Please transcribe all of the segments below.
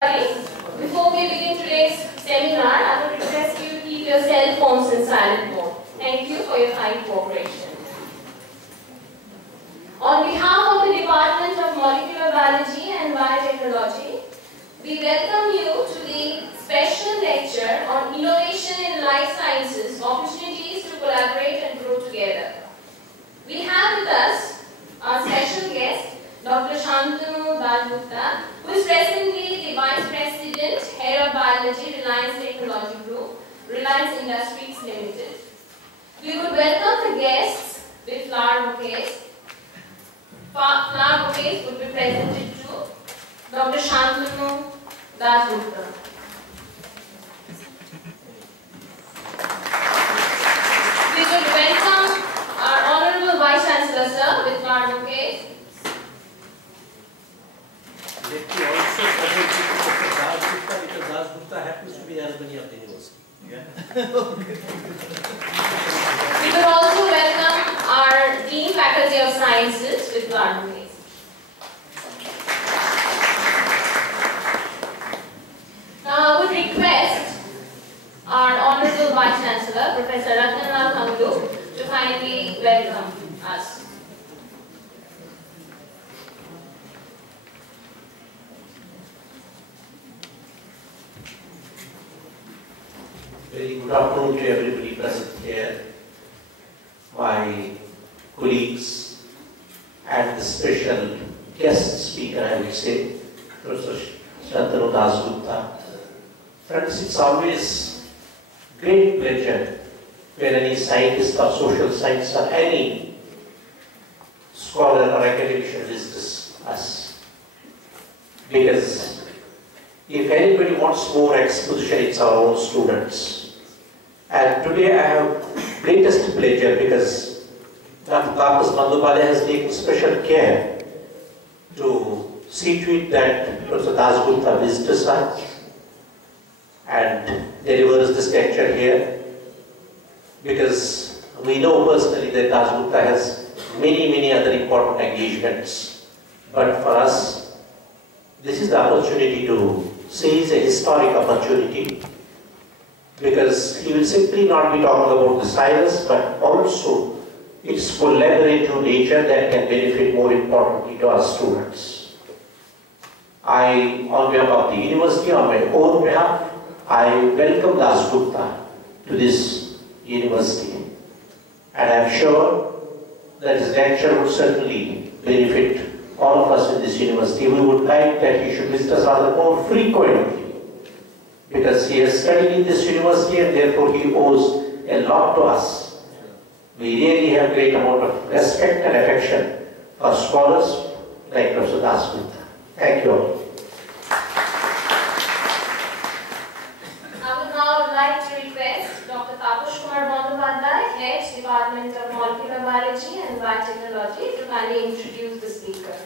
Before we begin today's seminar, I would request you to keep your cell phones in silent mode. Thank you for your kind cooperation. On behalf of the Department of Molecular Biology and Biotechnology, we welcome you to the special lecture on innovation in life sciences, opportunities to collaborate and grow together. We have with us our special guest, Dr. Santanu, Dasgupta, who is presently the Vice President, Head of Biology, Reliance Technology Group, Reliance Industries Limited. We would welcome the guests with flower bouquets. Flower bouquets would be presented to Dr. Santanu, Dasgupta. We would welcome our Honorable Vice Chancellor, sir, with flower bouquets. Let me also present you to Dr. Dasgupta because Dasgupta happens to be alumni of the university. Yeah. We could also welcome our Dean Faculty of Sciences with flower bouquets. Now I would request our Honorable Vice Chancellor, Professor Ratnalal Kamlu, to kindly welcome us. Very good afternoon to everybody present here, my colleagues, and the special guest speaker, I will say, Professor Santanu Dasgupta. Friends, it's always great pleasure when any scientist or social science or any scholar or academician visits us. Because if anybody wants more exposition, it's our own students. And today I have greatest pleasure because Dr. Mandupalya has taken special care to see to it that Professor Dasgupta visits us and delivers this lecture here, because we know personally that Dasgupta has many other important engagements, but for us this is the opportunity to seize a historic opportunity, because he will simply not be talking about the science but also its collaborative nature that can benefit more importantly to our students. I, on behalf of the university, on my own behalf, I welcome Dasgupta to this university, and I am sure that his lecture would certainly benefit all of us in this university. We would like that he should visit us rather more frequently, because he has studied in this university and therefore he owes a lot to us. We really have great amount of respect and affection for scholars like Professor Dasgupta. Thank you all. Department of Molecular Biology and Biotechnology, to kindly introduce the speaker.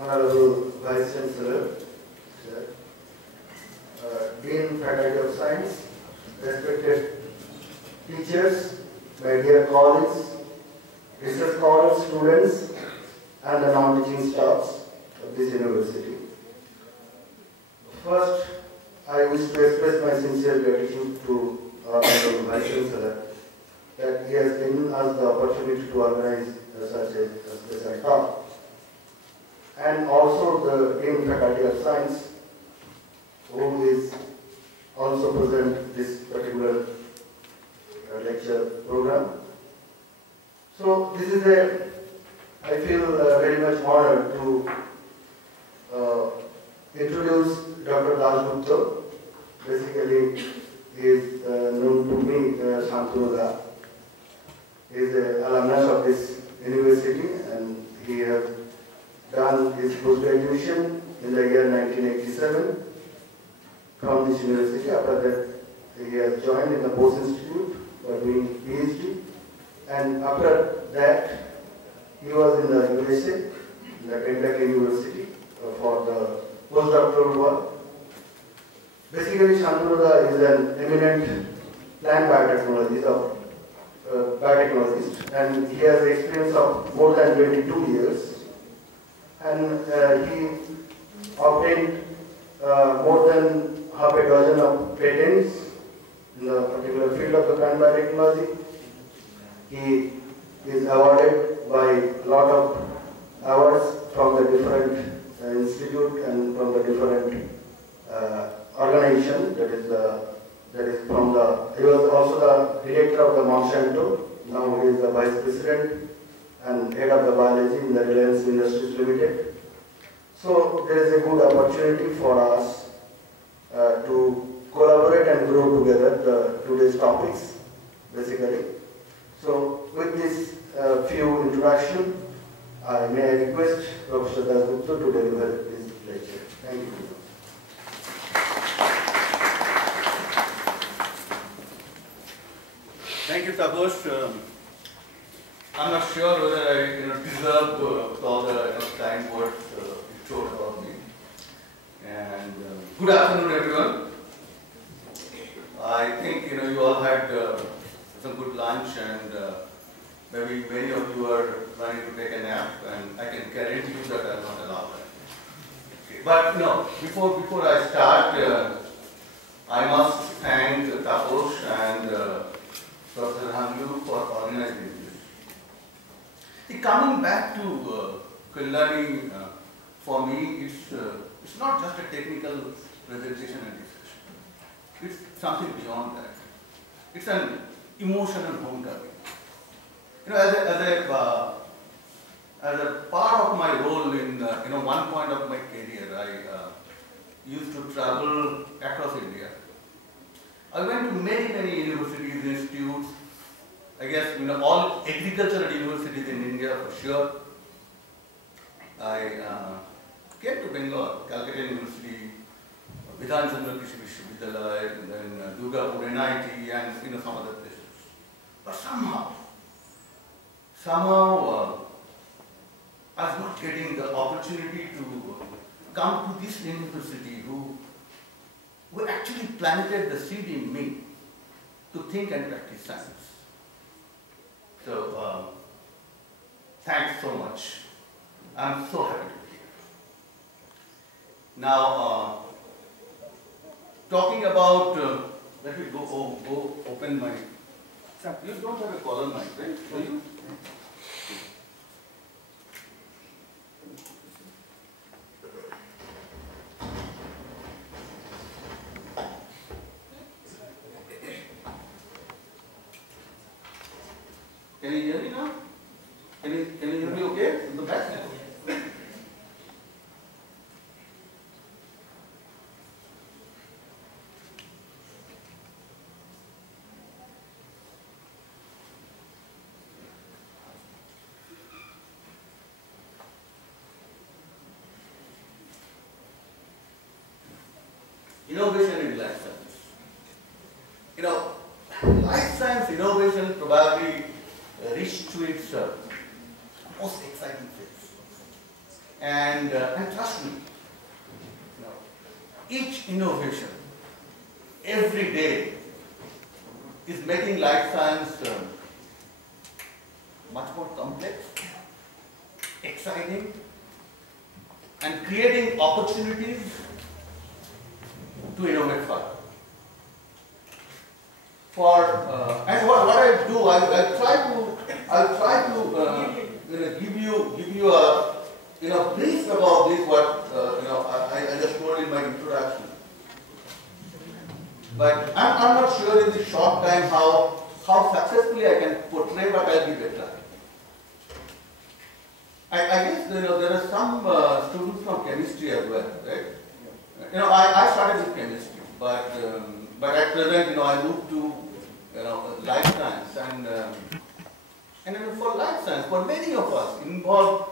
Honorable Vice Chancellor, Dean Faculty of Science, respected teachers, my dear colleagues, research scholars, students, and the non-teaching staffs of this university. First, I wish to express my sincere gratitude to our Honorable Vice Chancellor that he has given us the opportunity to organize such a special talk, and also the Dean Faculty of Science, who is also present this particular lecture program. So this is I feel very much honored to introduce Dr. Dasgupta. Basically, he is known to me, Santanu Da. He is an alumnus of this university, and he has done his post-graduation in the year 1987 from this university. After that, he has joined in the post-institute for doing PhD, and after that, he was in the USA, in the Kentucky University, for the postdoctoral work. Basically, Santanu Da is an eminent plant biotechnologist. biotechnology, biotechnologist, and he has experience of more than 22 years. And he obtained more than half a dozen of patents in the particular field of the plant biotechnology. He is awarded by a lot of awards from the different institute and from the different organization. That is from the. He was also the director of the Monsanto. Now he is the vice president and head of the biology in the Reliance Industries Limited. So there is a good opportunity for us to collaborate and grow together today's topics, basically. So with this few introduction, may I request Professor Dasgupta to deliver his lecture. Thank you. Thank you, Taposh. I'm not sure whether I deserve all the kind words you told about me. And good afternoon, everyone. I think you all had some good lunch, and maybe many of you are planning to take a nap, and I can guarantee you that I'm not allowed that. Okay. But no, before I start, I must thank Taposh and Professor Hamlu for organizing this. See, coming back to Kalyani, for me, it's not just a technical presentation and discussion. It's something beyond that. It's an emotional homecoming. As a part of my role in one point of my career, I used to travel across India. I went to many universities, institutes. I guess all agricultural universities in India for sure. I came to Bengal, Calcutta University, Vidhan Chandra Krishi Vishwavidyalaya, and then Durgapur NIT, and some other places. But somehow, I was not getting the opportunity to come to this university who actually planted the seed in me to think and practice science. So, thanks so much. I'm so happy to be here. Now, talking about, let me go open my, you don't have a collar mic, right? Do you? Can you hear me now? Can you hear me okay? In the back? Innovation in life science. Life science innovation probably reached to its most exciting phase. And trust me, each innovation, every day, is making life science much more complex, exciting, and creating opportunities to innovate further. And what I do, I'll try to give you a brief about this. What I just told in my introduction. But I'm not sure in this short time how successfully I can portray, but I'll give it a try. I guess there are some students from chemistry as well, right? I started with chemistry, but at present, I moved to life science, and for life science, for many of us involved,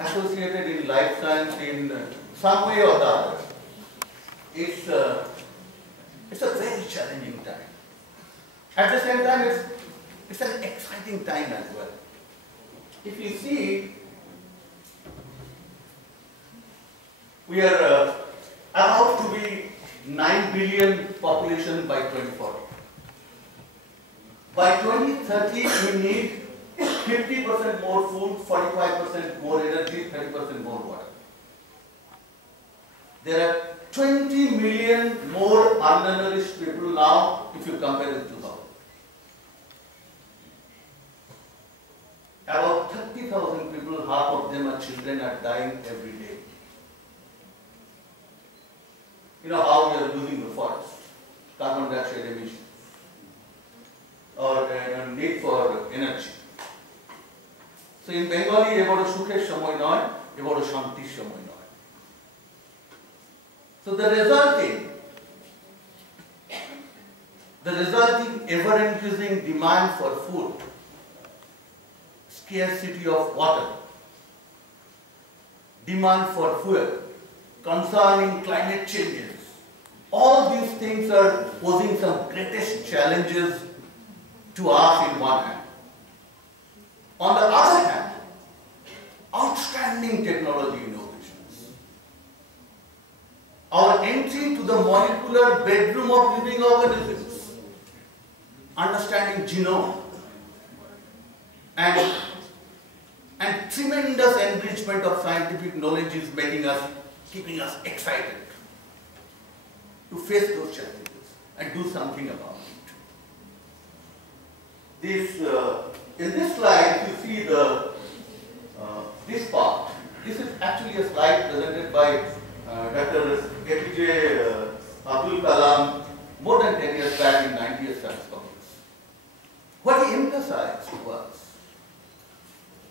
associated in life science in some way or the other, it's a very challenging time. At the same time, it's an exciting time as well. If you see, we are about to be 9 billion population by 2040. By 2030, we need 50% more food, 45% more energy, 30% more water. There are 20 million more undernourished people now if you compare with 2000. About 30,000 people, half of them are children, are dying every day. You know how we are losing the forest, carbon dioxide emissions, or need for energy. So in Bengali, about a sukher samoy noy, about a shanti samoy noy. So the resulting ever-increasing demand for food, scarcity of water, demand for fuel, concerning climate changes, all these things are posing some greatest challenges to us in one hand. On the other hand, outstanding technology innovations. Our entry to the molecular bedroom of living organisms, understanding genome, and tremendous enrichment of scientific knowledge is keeping us excited to face those challenges and do something about it. In this slide, you see this part. This is actually a slide presented by Dr. APJ Abdul Kalam more than 10 years back in 90th Science Congress. What he emphasized was,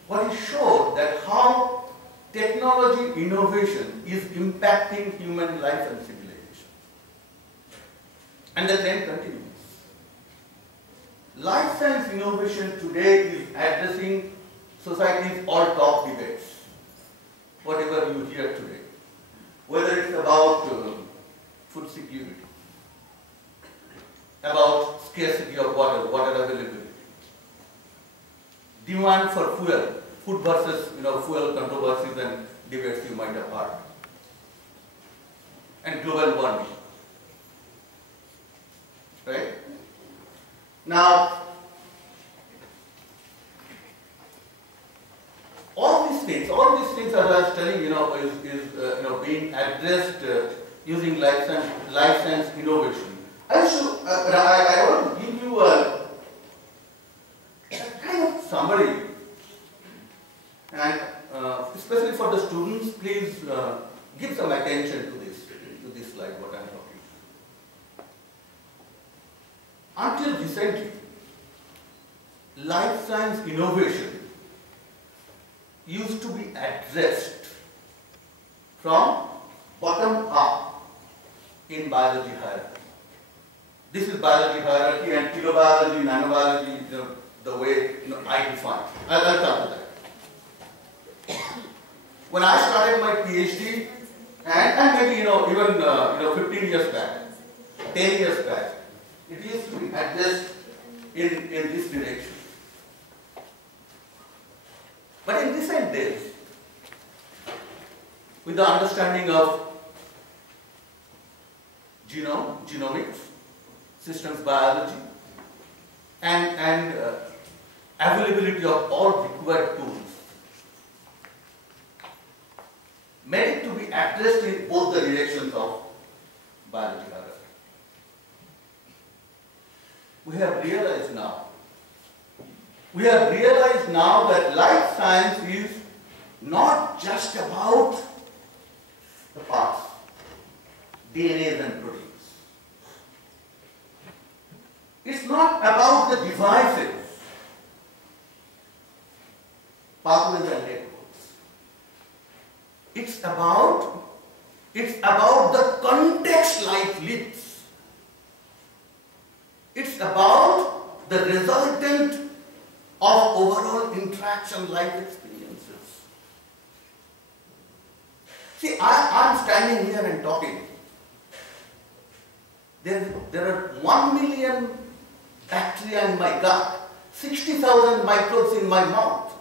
what he showed that how technology innovation is impacting human life and civilization. And the trend continues. Life science innovation today is addressing society's all top debates, whatever you hear today, whether it's about food security, about scarcity of water, water availability, demand for fuel, food versus fuel controversies and debates you might have heard, and global warming. Right? Now, all these things as I was telling is being addressed using life science innovation. I want to give you a kind of summary, and especially for the students, please give some attention to this slide, what I am talking. Until recently, life science innovation used to be addressed from bottom up in biology hierarchy. This is biology hierarchy, and kilobiology, nanobiology, the way I define. I'll come to that. When I started my PhD, and maybe even 15 years back, 10 years back, it used to be addressed in this direction. But in recent days, with the understanding of genomics, systems biology, and availability of all required tools, made it to be addressed in both the directions of biology hierarchy. We have realized now that life science is not just about the parts, DNAs and proteins. It's not about the devices, pathways and networks. It's about the context life lives. It's about the resultant of overall interaction life experiences. See, I'm standing here and talking. There are 1 million bacteria in my gut, 60,000 microbes in my mouth.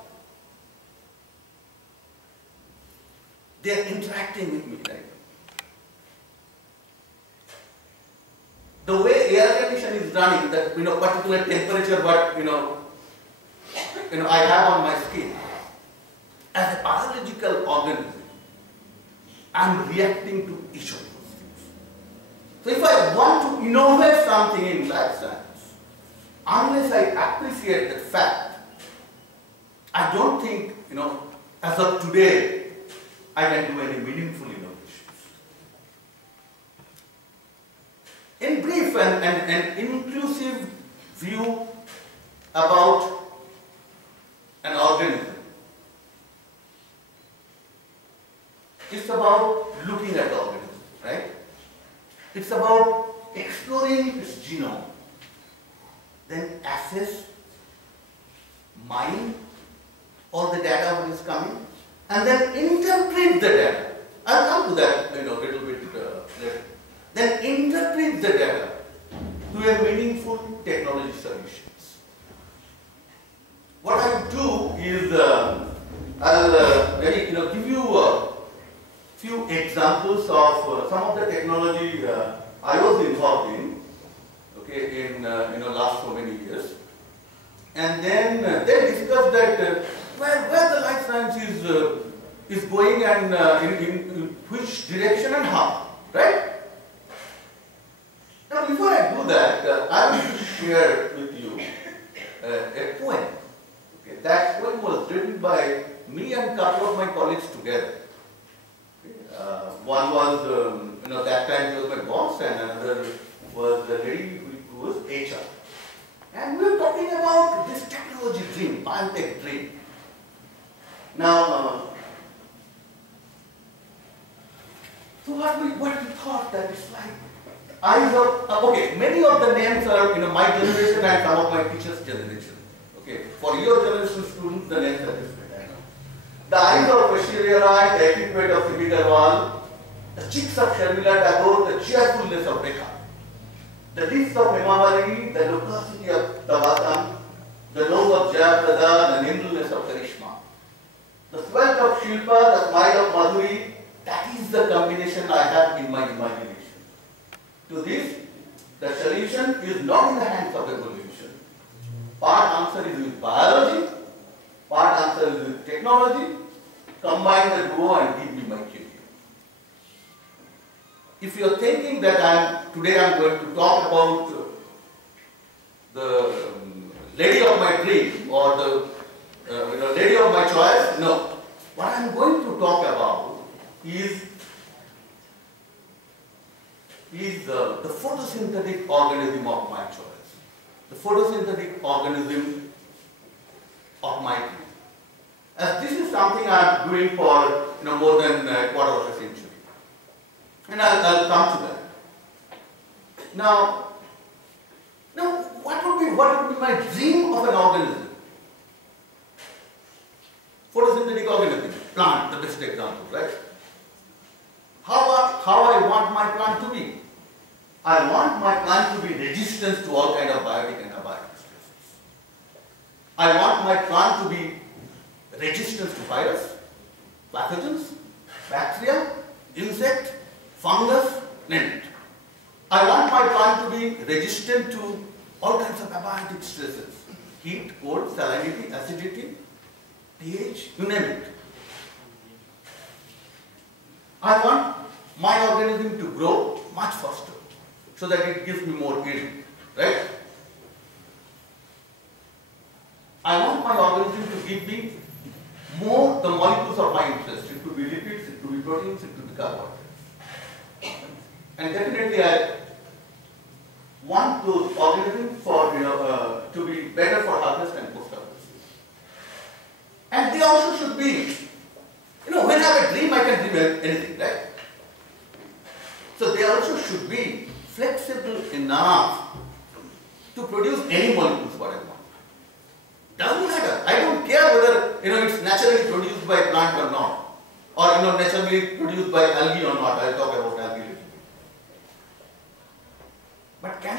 They are interacting with me, right? The way the air condition is running, that particular temperature what I have on my skin, as a biological organism, I am reacting to each of those things. So if I want to innovate something in life science, unless I appreciate that fact, I don't think, as of today, I can do any meaningful innovations. In brief, an inclusive view about an organism. It's about looking at the organism, right? It's about exploring its genome, then assess, mine all the data that is coming, and then interpret the data. I'll come to that a little bit later. Then interpret the data to a meaningful technology solutions. What I will do is I'll give you a few examples of some of the technology I was involved in, okay, in last so many years, and then discuss that where the life science is going and in which direction and how, right? Now, before I do that, I will share with you a poem. Okay, that poem was written by me and a couple of my colleagues together. One was, that time he was my boss, and another was the lady who was HR. And we were talking about this technology dream, biotech dream. Now, so what we thought that it's like eyes of, okay, many of the names are my generation and some of my teachers' generation. Okay, for your generation students, the names are different. I know. The eyes of Ashwarya Rai, the equipment of Simi Garwal, the cheeks of Sharmila Tagore, the cheerfulness of Rekha, the lips of Himamali, the loquacity of Tavatam, the nose of Jayaprada, the nimbleness of Karishma, the sweat of Shilpa, the smile of Madhuri. That is the combination I have in my imagination. To this, the solution is not in the hands of evolution. Part answer is with biology, part answer is with technology. Combine the duo and give me my career. If you are thinking that today I am going to talk about the lady of my dream or the lady of my choice, no. What I am going to talk about is the photosynthetic organism of my choice, the photosynthetic organism of my dream. As this is something I am doing for more than a quarter of a century, and I'll come to that. Now, what would be my dream of an organism? Photosynthetic organism, plant, the best example, right? How I want my plant to be? I want my plant to be resistant to all kind of biotic and abiotic stresses. I want my plant to be resistant to virus, pathogens, bacteria, insect, fungus, name it. I want my plant to be resistant to all kinds of abiotic stresses, heat, cold, salinity, acidity, pH, you name it. I want my organism to grow much faster so that it gives me more yield, right? I want my organism to give me more the molecules of my interest. It could be lipids, it could be proteins, it could be carbohydrates. And definitely I want those organisms for to be better for harvest and post-harvest. And they also should be, when I have a dream, I can dream anything, right? So they also should be flexible enough to produce any molecules what I want. Doesn't matter. I don't care whether it's naturally produced by plant or not, or naturally produced by algae or not. I'll talk about algae later. But can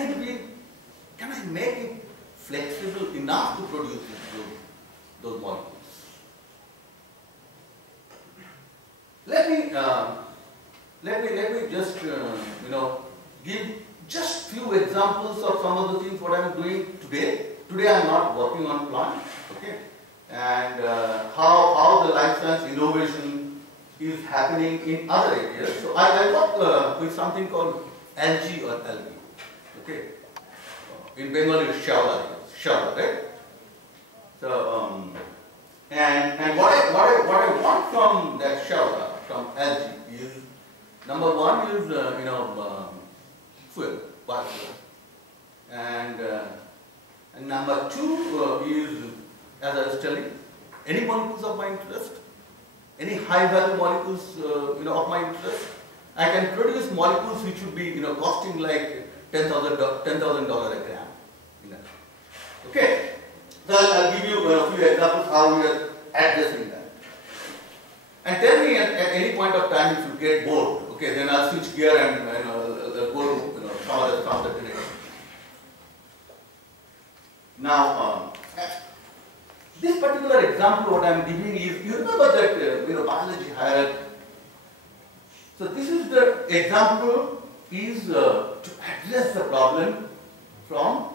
I make it flexible enough to produce those molecules? Let me just give just few examples of some of the things what I am doing today. Today I am not working on plant, okay, and how the life science innovation is happening in other areas. So I work with something called algae or algae, okay. In Bengali it's shawla, right? So and what I want from that shawla, from algae, is number one is fuel, biofuel, and number two is, as I was telling, any molecules of my interest, any high value molecules of my interest. I can produce molecules which would be costing like $10,000 a gram. Okay, so I'll give you a few examples how we are addressing that. And tell me at any point of time if you get bored. Okay, then I'll switch gear and go to some other direction. Now, this particular example what I am giving is, you remember that biology hierarchy. So this is the example is to address the problem from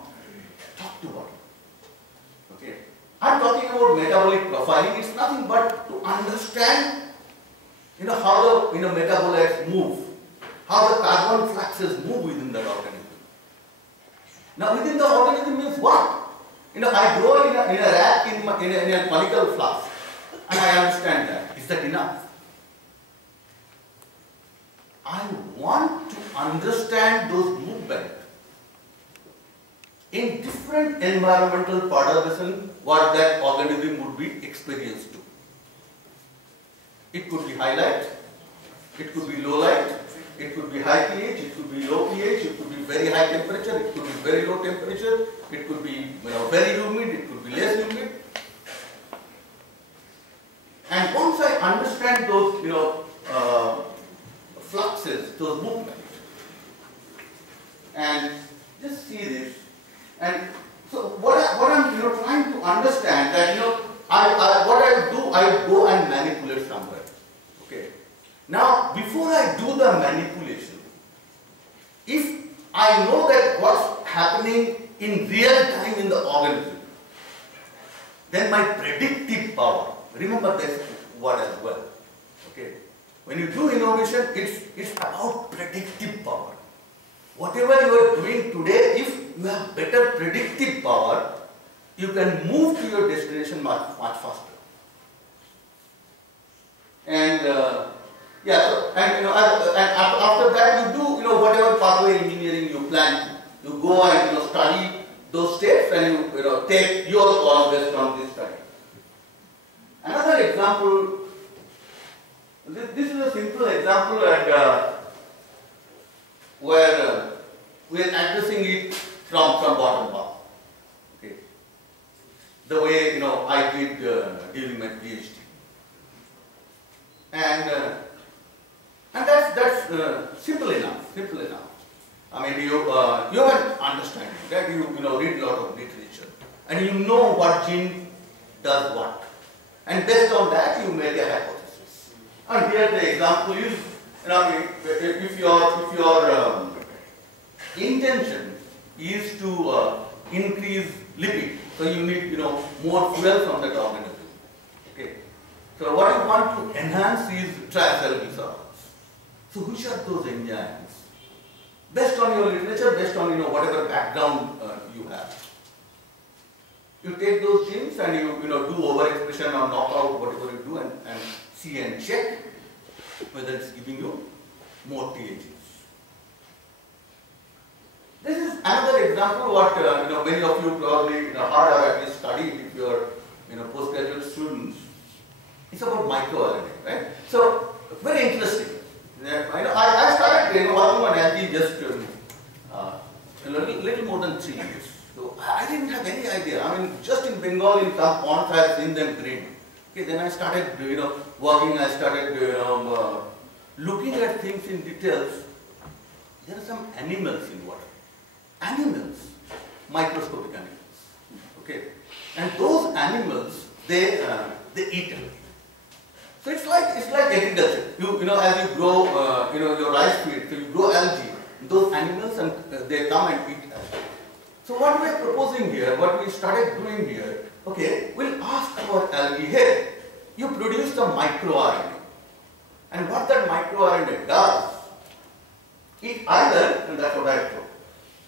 top to bottom. Okay, I am talking about metabolic profiling. It's nothing but to understand how the metabolites move, how the carbon fluxes move within that organism. Now within the organism means what? I grow in a rack in a conical flask, and I understand that. Is that enough? I want to understand those movements in different environmental perturbation what that organism would be experienced to. It could be high light, it could be low light, it could be high pH, it could be low pH, it could be very high temperature, it could be very low temperature, it could be very humid, it could be less humid. And once I understand those fluxes, those movements, and just see this, and so what I'm trying to understand that what I do, I go and manipulate somewhere. Okay. Now before I do the manipulation, if I know that what's happening in real time in the organism, then my predictive power, remember this word as well. Okay. When you do innovation, it's about predictive power. Whatever you are doing today, if you have better predictive power, you can move to your destination much faster. And and after that you do whatever pathway engineering you plan. You go and study those steps, and you take your call based on this study. Another example. This is a simple example, and where we are addressing it from bottom up. Okay. The way I did during my PhD, and that's simple enough. Simple enough. I mean, you have an understanding that you read a lot of literature, and you know what gene does what, and based on that you make a hypothesis. And here the example is, if your intention is to increase lipid, so you need more fuel from that organism. Okay. So what you want to enhance is triacylglycerols. So which are those enzymes? Based on your literature, based on whatever background you have, you take those genes and you do overexpression or knockout, whatever you do, and see and check whether it's giving you more TAGs. This is another example what many of you probably have at least studied if you are postgraduate students. It's about microRNA, right? So very interesting. I started working on algae just a little more than 3 years. So I didn't have any idea. I mean, just in Bengal, in some ponds, I had seen them green. Okay, then I started, working. I started, looking at things in details. There are some animals in water. Animals, microscopic animals. Okay, and those animals, they eat it. So it's like agriculture. As you grow, your rice field, so you grow algae. those animals and they come and eat algae. So what we are proposing here, what we started doing here, okay, we'll ask about algae here. You produce the microRNA. And what that microRNA does, it either, and that's what I told,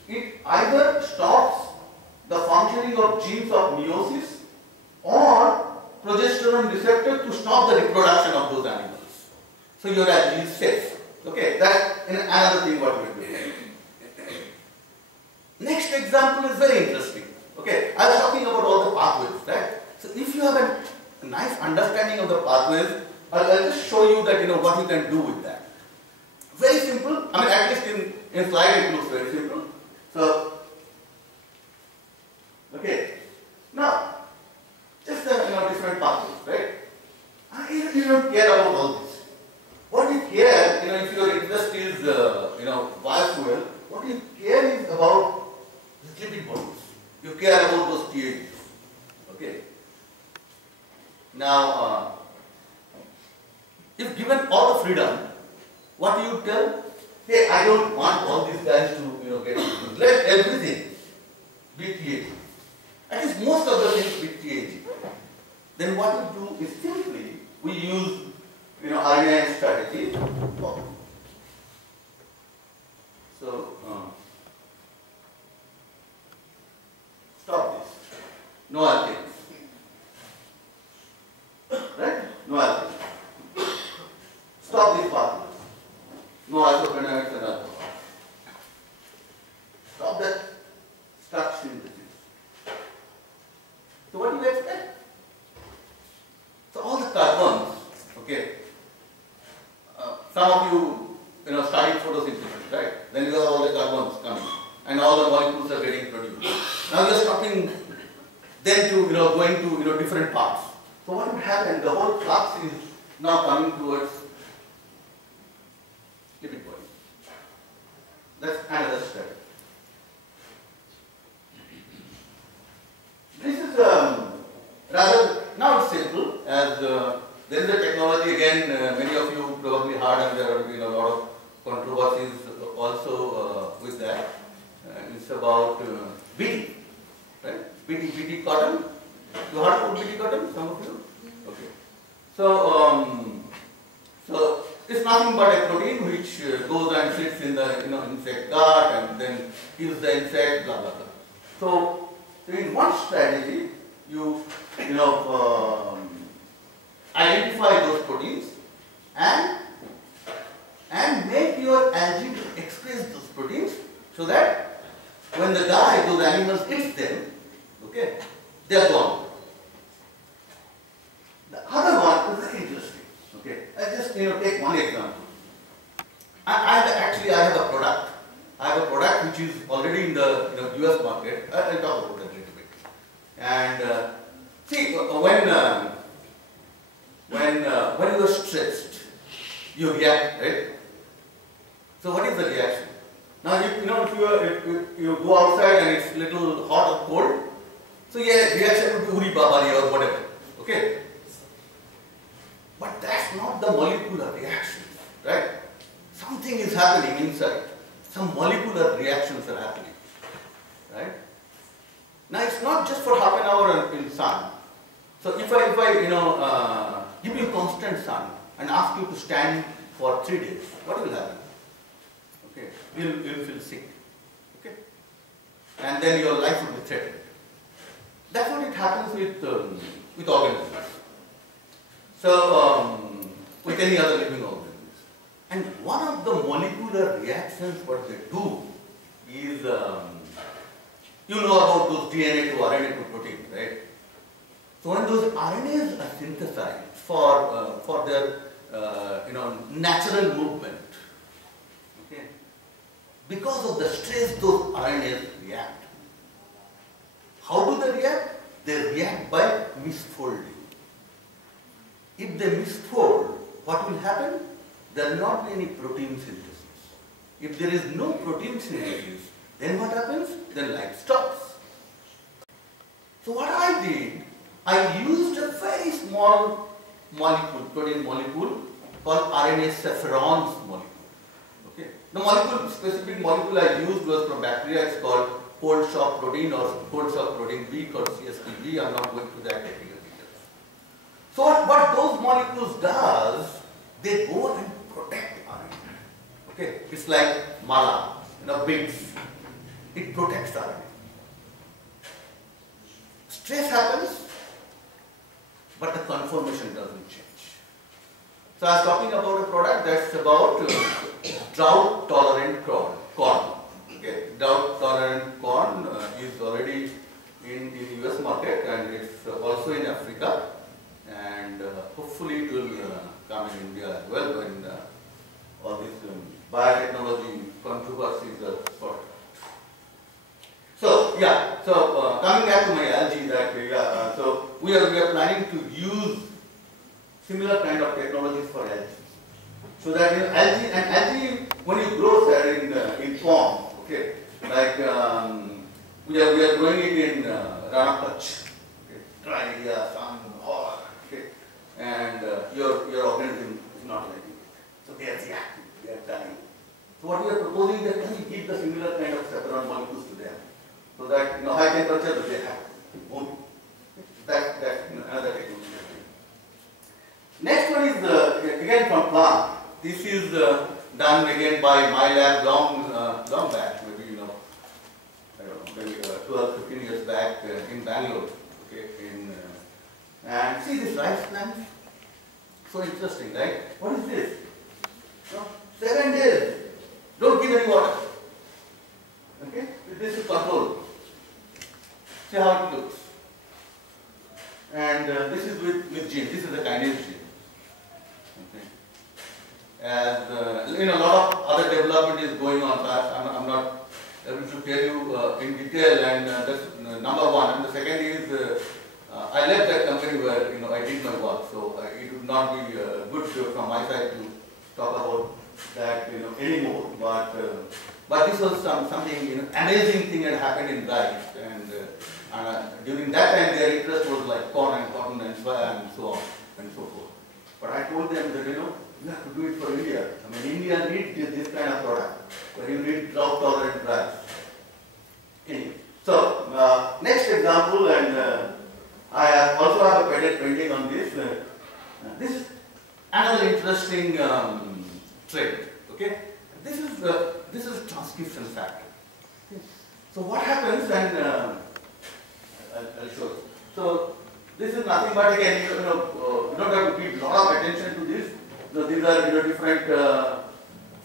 it either stops the functioning of genes of meiosis or progesterone receptor to stop the reproduction of those animals. So your algae is safe. Okay, that's another thing what we are doing. Next example is very interesting. Okay, I was talking about all the pathways, right? So if you have a nice understanding of the pathways, I'll just show you that what you can do with that. Very simple. I mean, at least in slide it looks very simple. So, okay. Now, just the different pathways, right? You don't care about all this. What you care, if your interest is biofuel, what you care is about the lipid bodies. You care about those TAGs. Okay. Now, if given all the freedom, what do you tell? Hey, I don't want all these guys to get into. Let everything be TAG. At least most of the things be TAG. Then what we do is simply we use RNA strategy. So stop this. No alkanes. Right? No alkanes. Stop these pathways. No isoprenanoids and alcohol. Stop that starch synthesis. So what do you expect? So all the carbons, okay. Some of you studied photosynthesis, right? Then you have all the carbons coming, and all the molecules are getting produced. Now you are stopping them to going to different parts. So what would happen? The whole flux is now coming towards lipid body. That's another step. This is rather now it's simple as there is a technology again. Many of you probably heard, and there have been a lot of controversies also with that. It's about BT, right? BT cotton. You heard about BT cotton? Some of you? Okay. So so it's nothing but a protein which goes and sits in the insect gut and then kills the insect, blah blah blah. So in one strategy, you identify those proteins and make your algae to express those proteins so that when the guy, those animals eats them, okay, they are gone. The other one is very interesting. Okay, I just take one example. I have a product. I have a product which is already in the US market. I'll talk about that a little bit. And see, when you are stressed, you react, right? So what is the reaction? Now if you go outside and it's little hot or cold, so yeah, reaction would be uri babari or whatever. Okay. But that's not the molecular reaction, right? Something is happening inside. Some molecular reactions are happening, right? Now it's not just for half an hour in sun. So if I give you constant sun and ask you to stand for 3 days, what will happen? Okay, you'll feel sick. Okay, and then your life will be threatened. That's what it happens with organisms. So with any other living organisms. And one of the molecular reactions what they do is, you know about those DNA to RNA to protein, right? So when those RNAs are synthesized for their natural movement, okay, because of the stress those RNAs react. How do they react? They react by misfolding. If they misfold, what will happen? There will not be any protein synthesis. If there is no protein synthesis, then what happens? Then life stops. So what I did, I used a very small molecule, protein molecule called RNA saffron's molecule. Okay, The molecule, specific molecule I used was from bacteria. It's called cold shock protein or cold shock protein B called CSPB. I'm not going to that technical details. So what those molecules does, they go and protect RNA. Okay, it's like mala, beads. It protects RNA. Stress happens, but the conformation doesn't change. So I was talking about a product that's about drought tolerant corn. Okay, drought tolerant corn is already in the US market and it's also in Africa, and hopefully it will come in India as well when all these biotechnology controversies are sorted. So yeah, so coming back to my algae, that so we are planning to use similar kind of technologies for algae. So that algae when you grow there in form, okay, like we are growing it in Rana Kutch, okay, dry area, sun, hot, okay, and your organism is not like it. So they are reacting, they are dying. So what we are proposing is that can we give the similar kind of chaperone molecules to them, so that high temperature they have moving. That another technology. Next one is again from plant. This is done again by my lab long back, maybe I don't know, maybe 12, 15 years back in Bangalore. Okay, and see this rice plant. So interesting, right? What is this? 7 days. Don't give any water. Okay, this is control. See how it looks. And this is with gene. This is a kinase gene. Okay. As a lot of other development is going on. So I'm not able to tell you in detail. And that's number one. And the second is I left that company where I did my work. So it would not be good from my side to talk about that anymore. But this was something amazing thing had happened in rice, and during that time their interest was like corn and cotton and soya and so on and so forth. But I told them that you have to do it for India. I mean, India needs this kind of product where you need drought tolerant rice. Anyway, so next example, and I also have a painting on this. This is another interesting trait. Okay, this is transcription factor. Okay. So what happens, and I'll show you. So this is nothing but again, you don't have to give a lot of attention to this. So these are different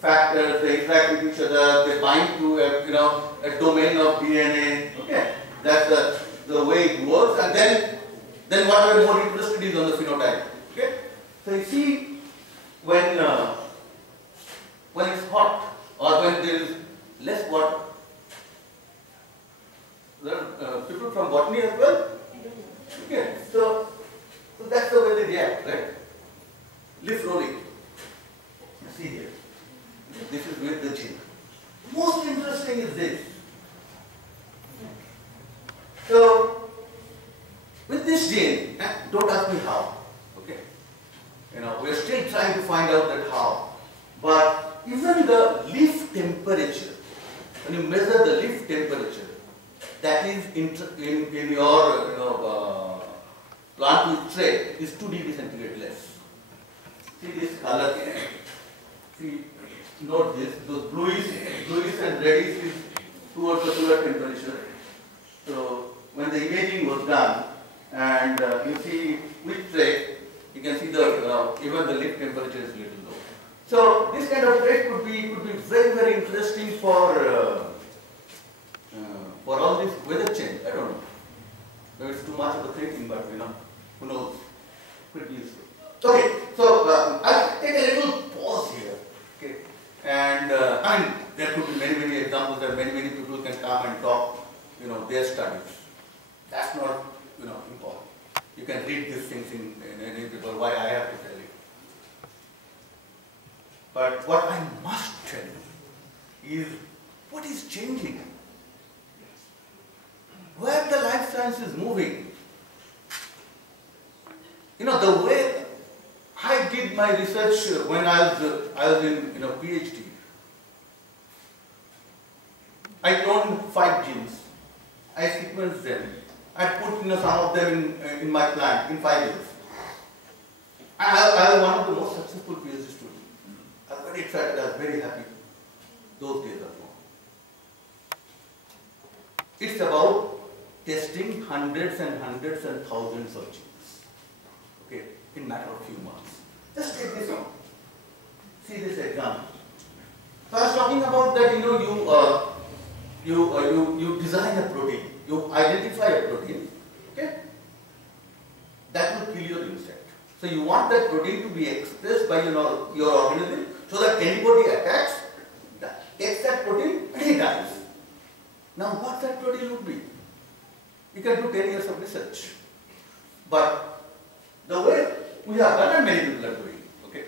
factors. They interact with each other. They bind to a domain of DNA. Okay, that's the way it works. And then what we are more interested is on the phenotype. Okay, so you see when it's hot or when there is less water. There are people from botany as well. Okay, so that's the way they react, right? Leaf rolling. See here. This is with the gene. Most interesting is this. So with this gene, don't ask me how. Okay, we are still trying to find out that how. But even the leaf temperature, when you measure the leaf temperature, that is in your plant with trait is 2 degrees centigrade less. See this color. See, note this. Those bluish and reddish is towards the cooler temperature. So when the imaging was done, and you see with trait, you can see the even the leaf temperature is little low. So this kind of trait could be very, very interesting for all this weather change. I don't know. Maybe it's too much of a thinking, but who knows? Pretty useful. Okay, so I'll take a little pause here. Okay, and I mean there could be many examples that many people can come and talk, their studies. That's not important. You can read these things in any paper. Why I have to tell you? But what I must tell you is what is changing. Where the life science is moving. The way I did my research when I was in PhD. I cloned 5 genes. I sequenced them. I put some of them in my plant in 5 years. I was one of the most successful PhD students. I was very excited. I was very happy. Those days are gone. It's about testing hundreds and hundreds and thousands of genes. Okay, in a matter of few months. Just take this on. See this example. So I was talking about that. You design a protein. You identify a protein. Okay, that will kill your insect. So you want that protein to be expressed by your organism, so that anybody attacks, takes that protein and he dies. Now what that protein would be? You can do 10 years of research. But the way we have done, and many people are doing, okay,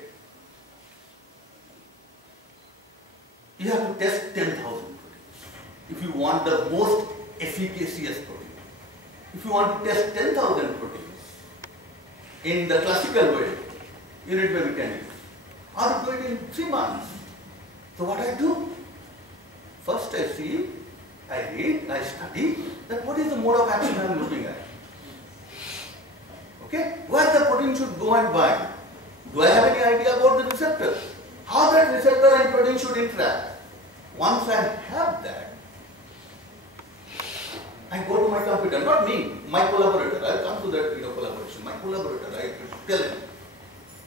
you have to test 10,000 proteins. If you want the most efficacious protein, if you want to test 10,000 proteins, in the classical way, you need maybe 10 years. Or do it in 3 months. So what I do? First I see, I read, I study that what is the mode of action I am looking at. Okay? Where the protein should go and bind. Do I have any idea about the receptor? How that receptor and protein should interact? Once I have that, I go to my computer, not me, my collaborator. I'll come to that collaboration. My collaborator, I tell him,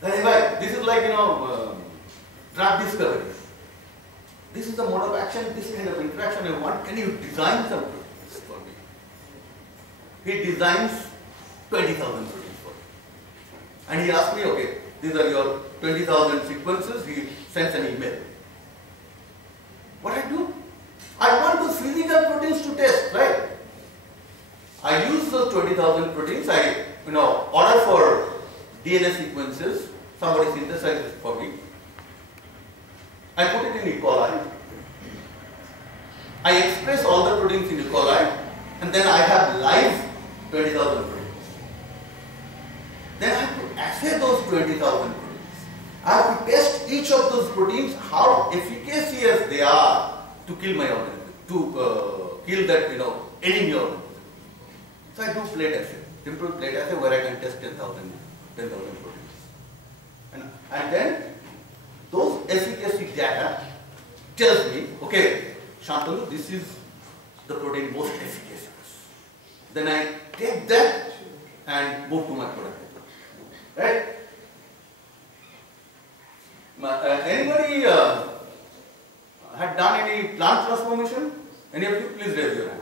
hey, this is like drug discovery. This is the mode of action, this kind of interaction I want. Can you design some proteins for me? He designs 20,000 proteins for me. And he asks me, okay, these are your 20,000 sequences. He sends an email. What I do? I want those physical proteins to test, right? I use those 20,000 proteins. I order for DNA sequences. Somebody synthesizes it for me. I put it in E. coli. I express all the proteins in E. coli, and then I have live 20,000 proteins. Then I have to assay those 20,000 proteins. I have to test each of those proteins, how efficacious they are to kill my organism, to kill that enemy organism. So I do plate assay, simple plate assay where I can test 10,000 proteins. And then those efficacy data tells me, okay, Santanu, this is the protein most efficacious. Then I take that and move to my product. Right? Anybody had done any plant transformation? Any of you? Please raise your hand.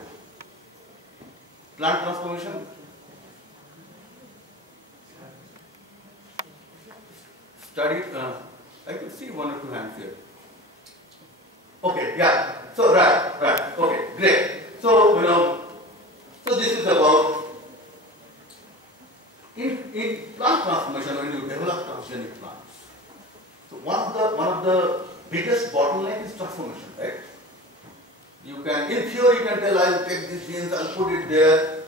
Plant transformation? Studied? I could see 1 or 2 hands here. Okay, yeah. So, right. Okay, great. So, so this is about in plant transformation when you develop transgenic plants. So one of the biggest bottleneck is transformation, right? You can, in theory, you can tell I'll take these genes, I'll put it there.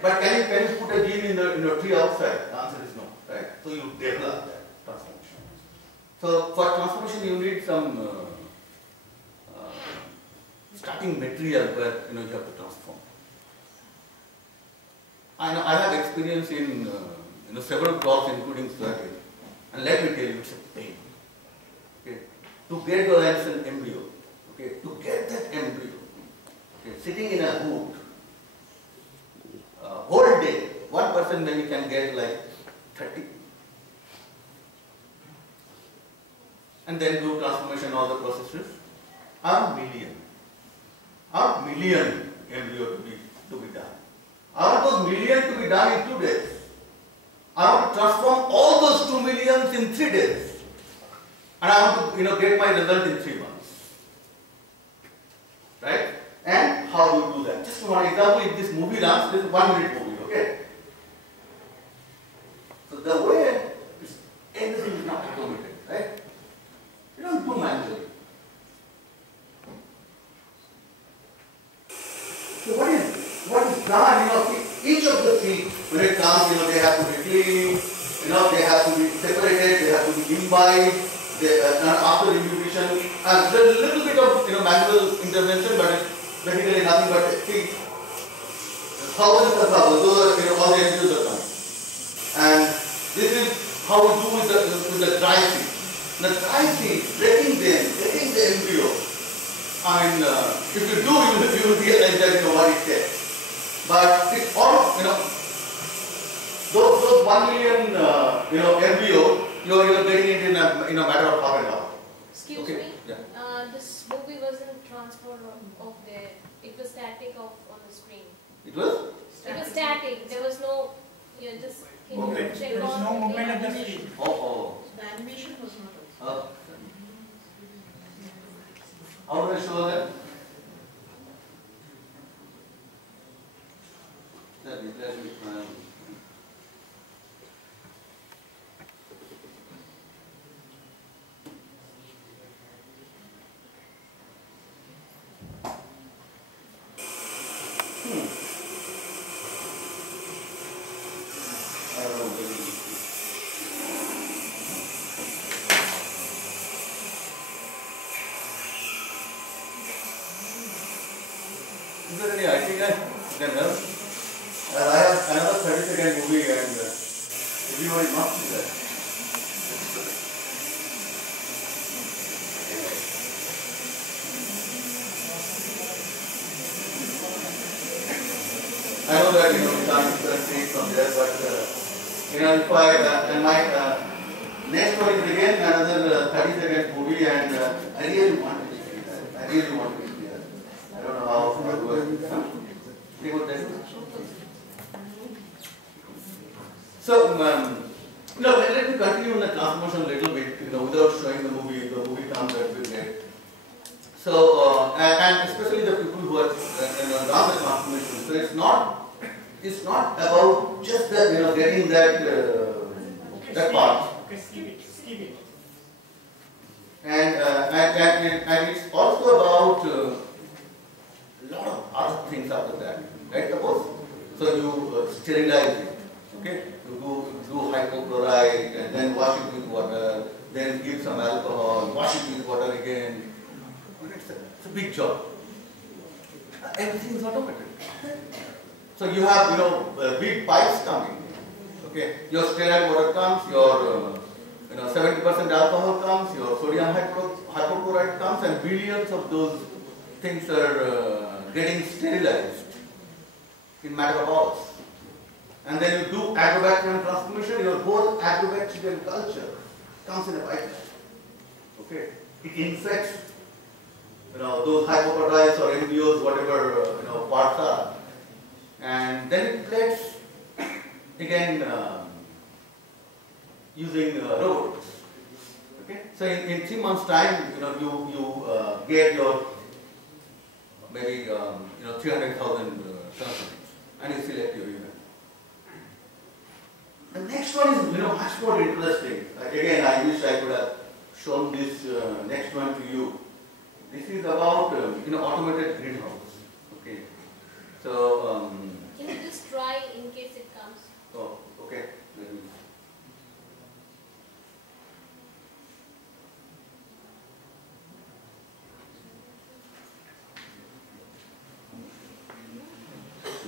But can you put a gene in the tree outside? The answer is no, right? So you develop that transformation. So for transformation you need some starting material where you have to transform. I have experience in several crops, including soybean, and let me tell you, it's a pain. Okay, to get an embryo, okay, to get that embryo, okay, sitting in a hood, whole day, one person maybe can get like 30, and then do transformation, all the processes. A million embryo to be done. I want those million to be done in 2 days. I want to transform all those 2 millions in 3 days. And I want to get my result in 3 months. Right? And how do you do that? Just one example, if this movie runs, this is a 1-minute movie, okay? So the way everything is not automated, right? You don't do manually. So what is done, each of the seeds, when it comes, they have to be cleaned, they have to be separated, they have to be imbibed, after imbibition, And there's a little bit of manual intervention, but it's basically nothing but see, thousands and thousands. Those are all the embryos are coming. And this is how we do with the dry seed. The dry seed, breaking the embryo. I mean, if you do, you will realize that what it takes. But it's all those 1 million embryo you're getting it in a matter of half an hour. Excuse okay. me. Yeah. This movie wasn't transferred of there. It was static on the screen. It was? It was static. There was no. Just can you Okay. check There was on no the movement of the animation? screen. Oh. The animation was not also. How do I show that? Let me try. Is there any idea you can help? I have another 30-second movie and everybody must see that. I know that we can't see it from there, but if my next one is again another 30-second movie, and I really want to see that. I really want to see that. I don't know how it works. See what that is? So, let me continue on the transformation a little bit, without showing the movie. The movie comes at bit late. So, and especially the people who are done the transformation. So it's not about just the getting that that part. Okay, skip it. And it's also about a lot of other things after that, right? Suppose so you sterilize it, okay? You do hypochlorite and then wash it with water, then give some alcohol, wash it with water again. It's a big job. Everything is automated. So you have big pipes coming. Okay, your sterile water comes, your 70% alcohol comes, your sodium hypochlorite comes, and billions of those things are getting sterilized in matter of hours. And then you do agrobacterial transformation, your whole agrobacterial culture comes in a pipeline. Okay, it infects those hypoproteins or embryos, whatever parts are, and then it plates again using robots. Okay, so in 3 months' time, you get your maybe 300,000 transcripts, and you select your event. The next one is much more interesting. Again, I wish I could have shown this next one to you. This is about automated greenhouse. Okay, so Can you just try in case it comes? oh, okay. Let me.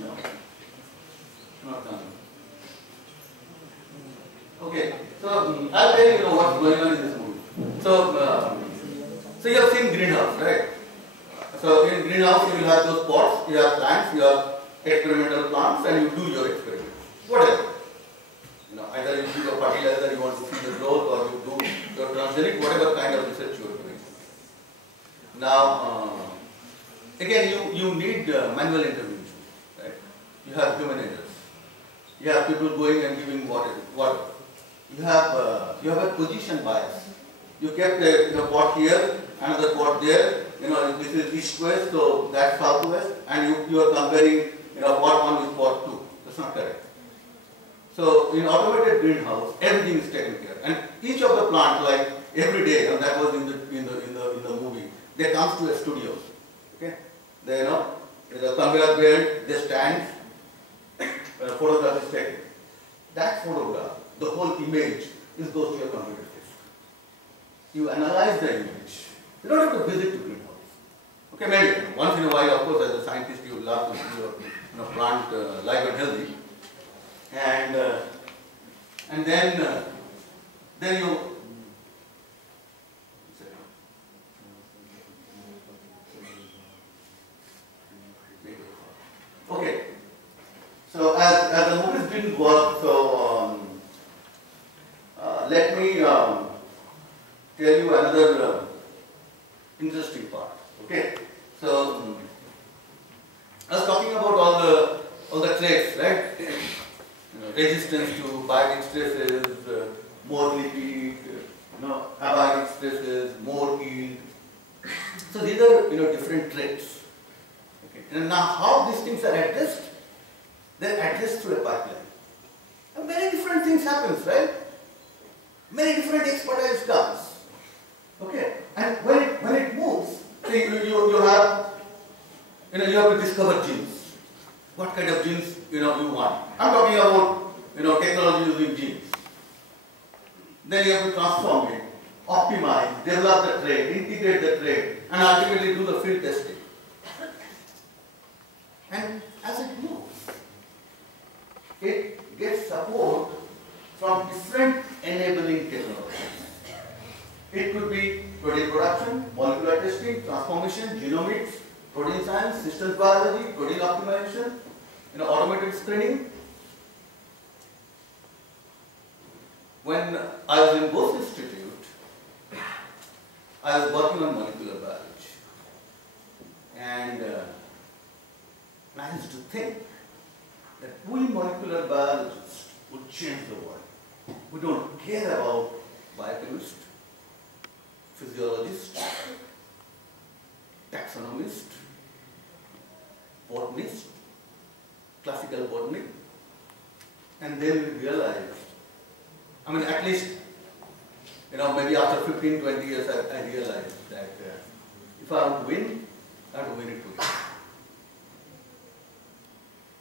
No, not done. Okay, so I'll tell you what's going on in this movie. So you have seen greenhouse, right? So in greenhouse you will have those pots, you have plants, you have experimental plants, and you do your experiment. Whatever. Either you do your fertilizer, you want to see the growth, or you do your transgenic, whatever kind of research you are doing. Now, again, you need manual intervention, right? You have human errors. You have people going and giving water. You have a position bias. You kept a pot here, another pot there. This is east-west, so that's southwest, and you are comparing pot 1 with pot 2. That's not correct. So in automated greenhouse, everything is taken care, and each of the plant, like every day, and that was in the movie, they come to a studio. Okay, they the conveyor belt, they stand, photograph is taken. That photograph, the whole image, goes to your computer system. You analyze the image, You don't have to visit to greenhouse. Okay, maybe once in a while, of course, as a scientist, you would love to see your plant live and healthy, and then you. Okay. So as the movies didn't work, so let me tell you another interesting part. Okay. So I was talking about all the traits, right? Resistance to biotic stresses, more lipid, abiotic stresses, more yield. So these are different traits. Okay. And now how these things are addressed? They're addressed through a pipeline. And many different things happens, right? Many different expertise comes. Okay. And when it moves, so you have to discover genes. What kind of genes you want. I'm talking about technology using genes. Then you have to transform it, optimize, develop the trait, integrate the trait, and ultimately do the field testing. And as it moves, it gets support from different enabling technologies. It could be protein production, molecular testing, transformation, genomics, protein science, systems biology, protein optimization, automated screening. When I was in Bose Institute, I was working on molecular biology, and I used to think that we molecular biologists would change the world. We don't care about biochemists, physiologists, taxonomists, botanists, classical botany, and then we realized, at least, maybe after 15, 20 years, I realized that if I want to win, I have to win it together.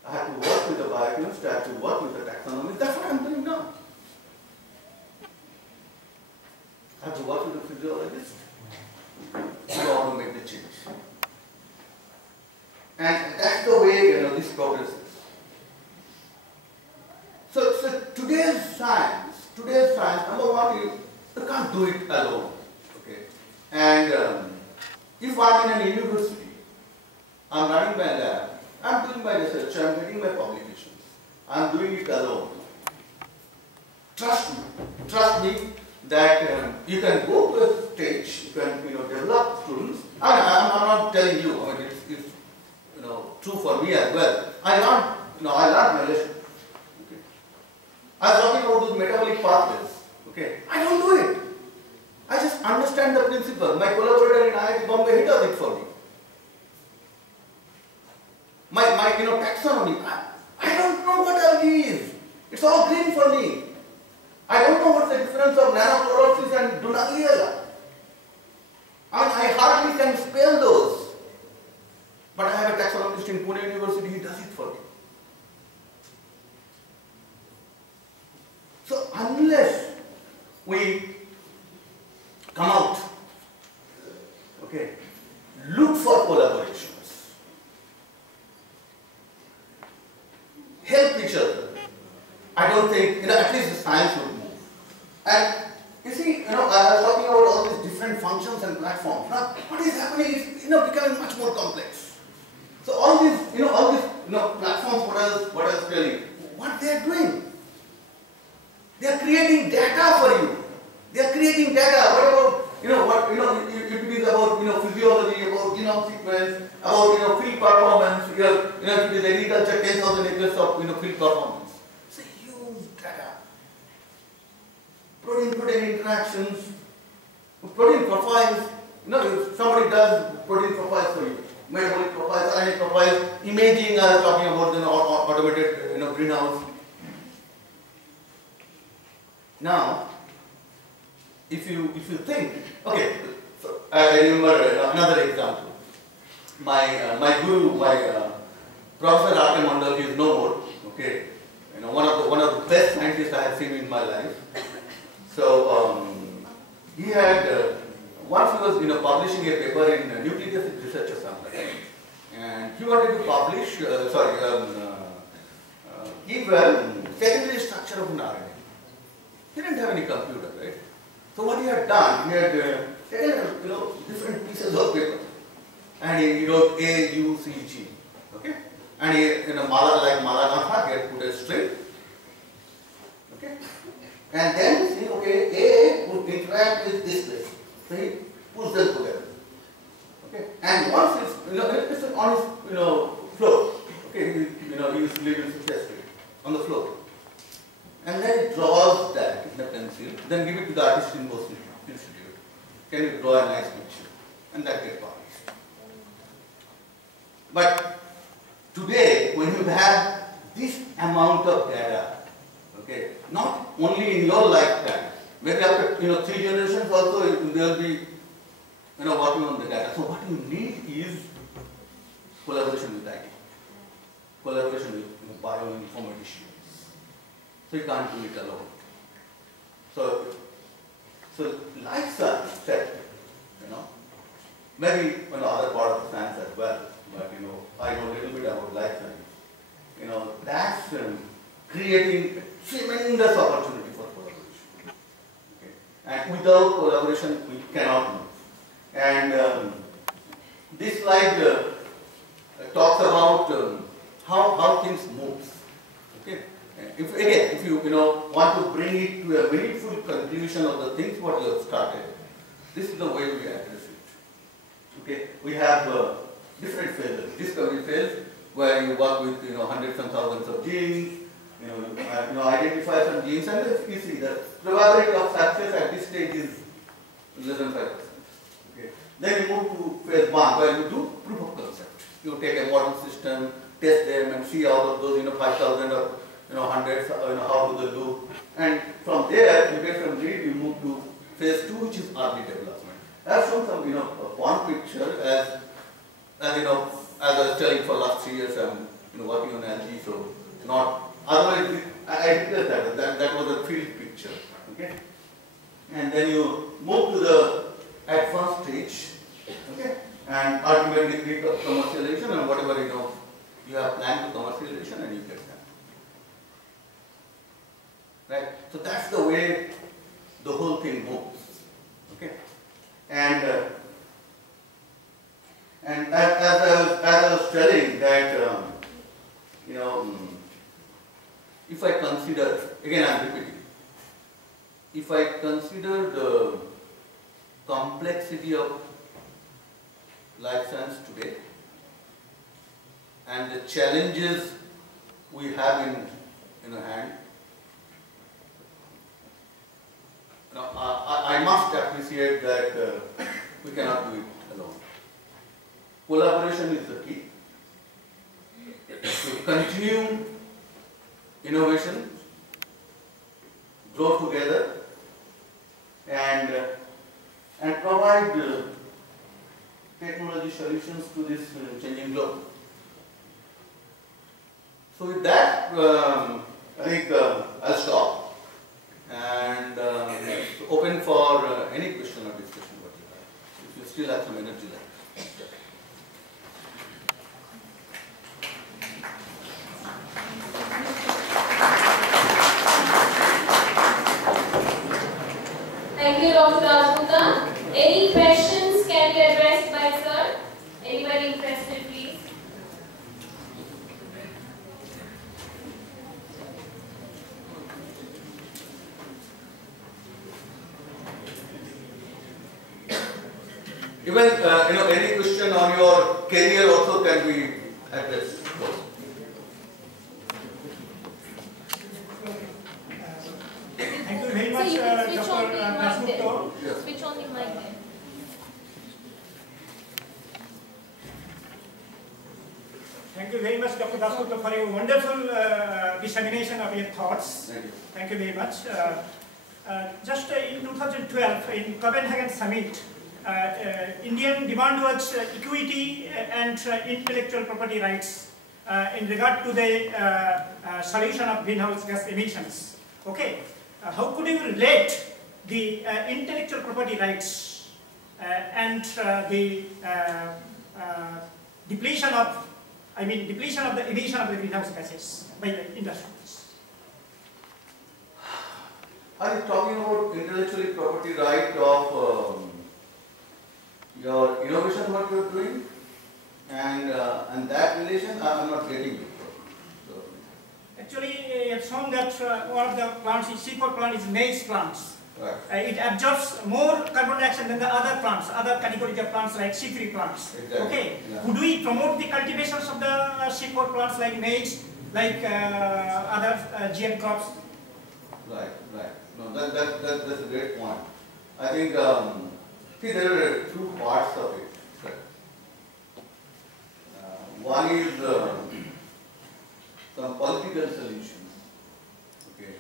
I have to work with the biochemist, I have to work with the taxonomist. That's what I'm doing now. I have to work with the physiologist in order to make the change. And that's the way this progresses. So today's science, number one, you can't do it alone. Okay. And if I'm in an university, I'm running my lab, I'm doing my research, I'm getting my publications, I'm doing it alone. Trust me that you can go to a stage, you can develop students. I'm not telling you, it's true for me as well. I learned my lesson. Okay. I was talking about those metabolic pathways. Okay. I don't do it. I just understand the principle. My collaborator in IIT Bombay, he does it for me. My taxonomy, I don't know what algae is. It's all green for me. I don't know what's the difference of nanochlorosis and Dunaliella. I hardly can spell those. But I have a taxonomist in Pune University, he does it for me. So unless we come out, okay, look for collaborations, help each other, I don't think, at least the science would move. And you see, I was talking about all these different functions and platforms. Now, what is happening is, becoming much more complex. So all these platforms, what I was telling you, what they are doing? They are creating data for you. They are creating data. What about, if it is about, physiology, about genome sequence, about, field performance, if it is agriculture, 10,000 acres of, field performance. It's a huge data. Protein interactions, protein profiles, if somebody does protein profiles for you, metabolic profiles, RNA profiles, imaging, I was talking about automated, greenhouse. Now, if you think, okay, so I remember another example. My guru, Professor R.K. Mandal, he is no more. Okay, one of the best scientists I have seen in my life. So he had once he was publishing a paper in Nucleic Acid Research or something, and he wanted to publish, give a secondary structure of an RNA. He didn't have any computer, right? So what he had done, he had taken different pieces of paper, and he wrote A, U, C, G, okay? And he, like Malagantha, he had put a string, okay? And then see, okay, A would interact with this place. So he puts them together. Okay? And once it's on his floor. Okay, he is leaving chest on the floor. And then he draws that in the pencil, then give it to the artist in Boston Institute. Can you draw a nice picture? And that gets published. But today, when you have this amount of data, okay, not only in your lifetime, maybe after 3 generations also there will be working on the data. So what you need is collaboration with IT, collaboration with bioinformaticians. So you can't do it alone. So life science sector, maybe other part of science as well, but I know a little bit about life science. That's creating tremendous opportunity for collaboration. Okay? And without collaboration, we cannot move. And this slide talks about how things move. Okay? If you want to bring it to a meaningful conclusion of the things what you have started, this is the way we address it. Okay? We have different phases. Discovery phase, where you work with hundreds and thousands of genes. You identify some genes, and you see the probability of success at this stage is less than 5%. Okay. Then you move to phase 1, where you do proof of concept. You take a model system, test them, and see out of those 5,000 or hundreds, how do they look. And from there, you get from lead, you move to phase 2, which is early development. I have shown some one picture as I was telling for last 3 years, I'm working on algae, so not. Otherwise, I declared that was a field picture, okay? And then you move to the advanced stage, okay? And ultimately click of commercialization and whatever you have planned to commercialization, and you get that. Right? So that's the way the whole thing moves, okay? And as I was telling that, if I consider, again I am repeating, if I consider the complexity of life science today and the challenges we have in hand, I must appreciate that we cannot do it alone. Collaboration is the key. To continue innovation, grow together, and provide technology solutions to this changing globe. So with that, I think I'll stop and open for any question or discussion what you have. If you still have some energy left. Thank you, Dr. Dasgupta. Any questions can be addressed by sir? Anybody interested, please? Even any question on your career also can be addressed. Thank you very much, So you can switch Dr. on the mic Dasgupta. there. Yes. Switch on the mic there. Thank you very much, Dr. Dasgupta, for your wonderful dissemination of your thoughts. Thank you. Thank you very much. Just in 2012, in Copenhagen Summit, Indian demand was equity and intellectual property rights in regard to the solution of greenhouse gas emissions. Okay, how could you relate the intellectual property rights and the depletion of the emission of the greenhouse gases by the industries. Are you talking about intellectual property right of your innovation, what you are doing, and that relation? I am not getting it. So, actually, it's shown that one of the plants, C4 plant, is maize plants. right. It absorbs more carbon dioxide than the other plants, other categories of plants like C3 plants. Exactly. Okay. Yeah. Could we promote the cultivations of the C4 plants like maize, like other GM crops? Right, right. No, that's a great point. I think, see, there are two parts of it. One is some political solutions, okay,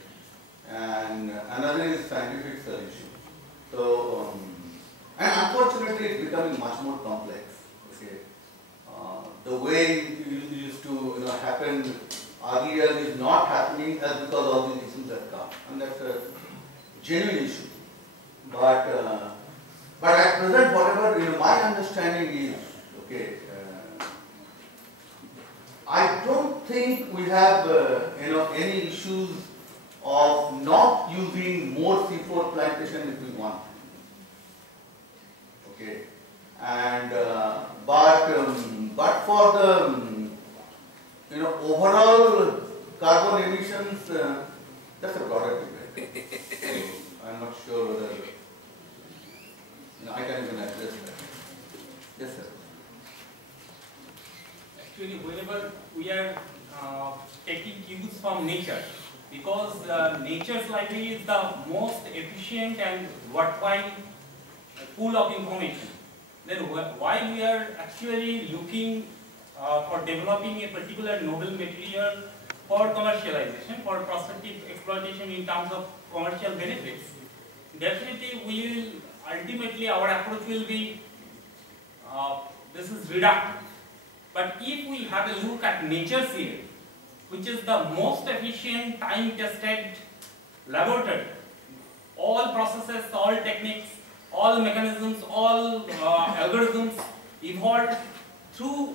and another is scientific solution. So, and unfortunately, it's becoming much more complex. Okay, the way it used to happen earlier is not happening as because all these issues have come, and that's a genuine issue. But at present, whatever my understanding is, okay, I don't think we have any issues of not using more C4 plantation if we want. Okay, and but for the overall carbon emissions, that's a broader debate. So I'm not sure whether I can even address that. Yes, sir. Actually, whenever we are taking cues from nature, because nature's library is the most efficient and worthwhile pool of information, then why we are actually looking for developing a particular noble material for commercialization, for prospective exploitation in terms of commercial benefits, definitely we will ultimately our approach will be this is reductive. But if we have a look at nature's yield, which is the most efficient, time-tested laboratory, all processes, all techniques, all mechanisms, all algorithms evolved through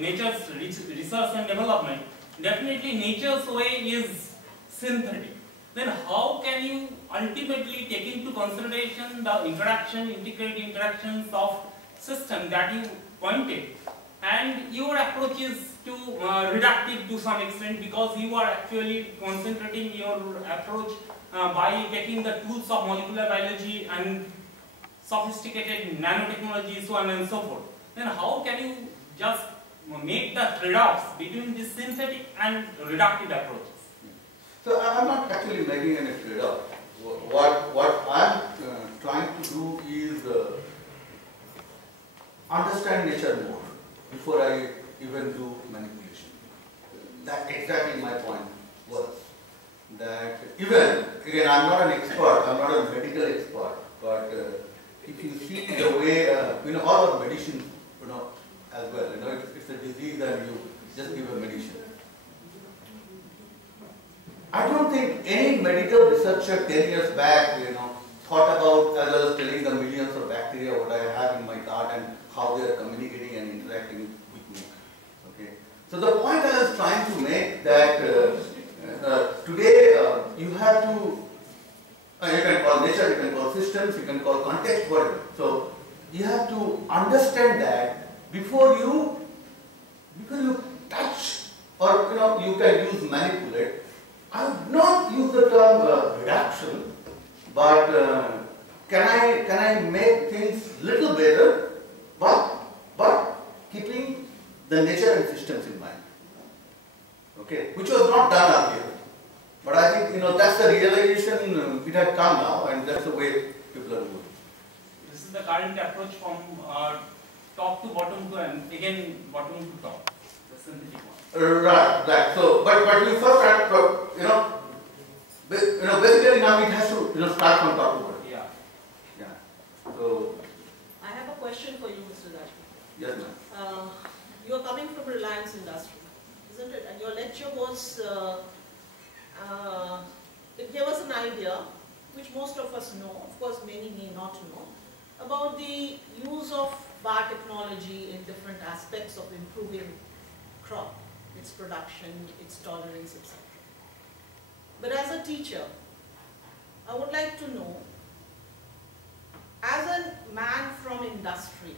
nature's research and development. Definitely nature's way is synthetic. Then how can you ultimately take into consideration the integrated interactions of system that you pointed, and your approach is to reductive to some extent, because you are actually concentrating your approach by taking the tools of molecular biology and sophisticated nanotechnology, so on and so forth. Then how can you just make the trade-offs between this synthetic and reductive approaches? So I'm not actually making any trade-off. What I'm trying to do is understand nature more before I even do manipulation. That exactly my point was. That even, again, I'm not an expert, I'm not a medical expert, but if you see the way, all our medicine, as well, it's a disease and you just give a medicine. I don't think any medical researcher 10 years back, thought about, as I was telling, the millions of bacteria what I have in my gut and how they are communicating and interacting with me. Okay. So the point I was trying to make that today you have to, you can call nature, you can call systems, you can call context, whatever. So you have to understand that before you touch or you can use manipulate. I would not use the term reduction, but can I make things little better, but keeping the nature and systems in mind. Okay, which was not done earlier. But I think that's the realization it had come now, and that's the way people are moving. This is the current approach from top to bottom to, and again bottom to top, the synthetic one. Right. So, but you first have, basically now it has to start from top to bottom. Yeah. So. I have a question for you, Mr. Dasgupta. Yes, ma'am. You are coming from Reliance Industry, isn't it? And your lecture was, it gave us an idea which most of us know, of course many may not know, about the use of biotechnology in different aspects of improving crop, its production, its tolerance, etc. But as a teacher, I would like to know, as a man from industry,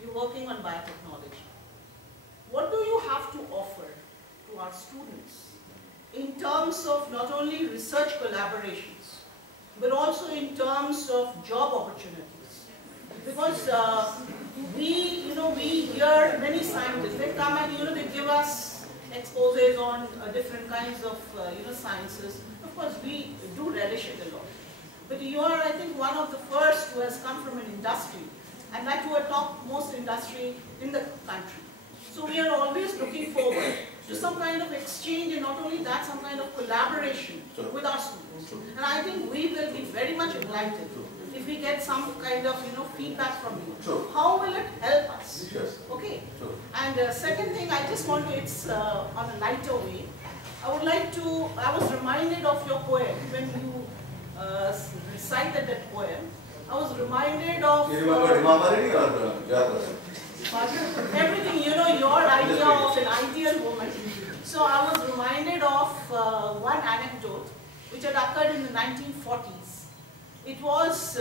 you're working on biotechnology, what do you have to offer to our students in terms of not only research collaborations, but also in terms of job opportunities? Because we hear many scientists, they come and they give us exposés on different kinds of sciences. Of course, we do relish it a lot. But you are, I think, one of the first who has come from an industry, and that to a topmost industry in the country. So we are always looking forward to some kind of exchange, and not only that, some kind of collaboration with our students. And I think we will be very much enlightened if we get some kind of feedback from you. How will it help us? Okay. And second thing, I just want to, it's on a lighter way. I was reminded of your poem when you recited that poem. I was reminded of everything, your idea of an ideal woman. So I was reminded of one anecdote which had occurred in the 1940s. It was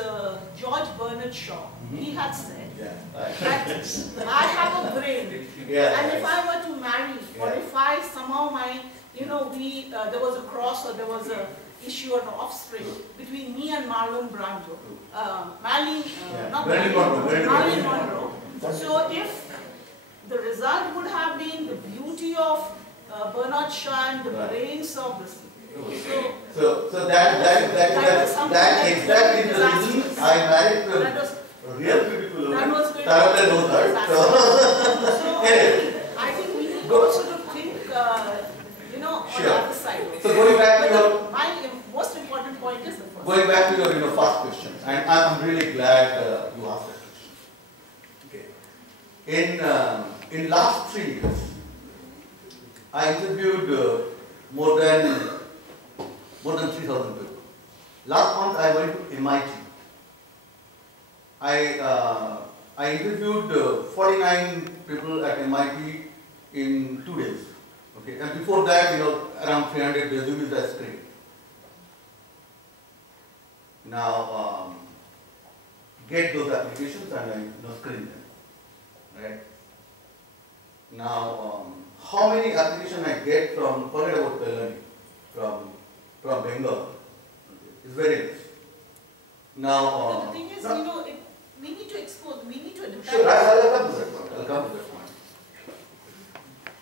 George Bernard Shaw. He had said that I have a brain, and if I were to marry, or if I somehow there was a cross or there was a issue or an offspring between me and Marlon Brando, Marilyn Monroe. So if the result would have been the beauty of Bernard Shaw and the brains of this. So that exactly the reason I married a real beautiful woman. That was Taratha knows her. So I think we need also to think, on the other side. So going back to your, my most important point is the first. Going back to your first question, and I'm really glad you asked that question. Okay. In last 3 years, I interviewed more than 3,000 people. Last month I went to MIT. I interviewed 49 people at MIT in 2 days. Okay, and before that, around 300 resumes I screened. Now, get those applications and I screen them. Right. Now, how many applications I get from, forget about Kalyani, from Bengal, is very less. Now, the thing is, we need to expose, we need to adapt. Sure, I'll come to that point. I'll come to that point.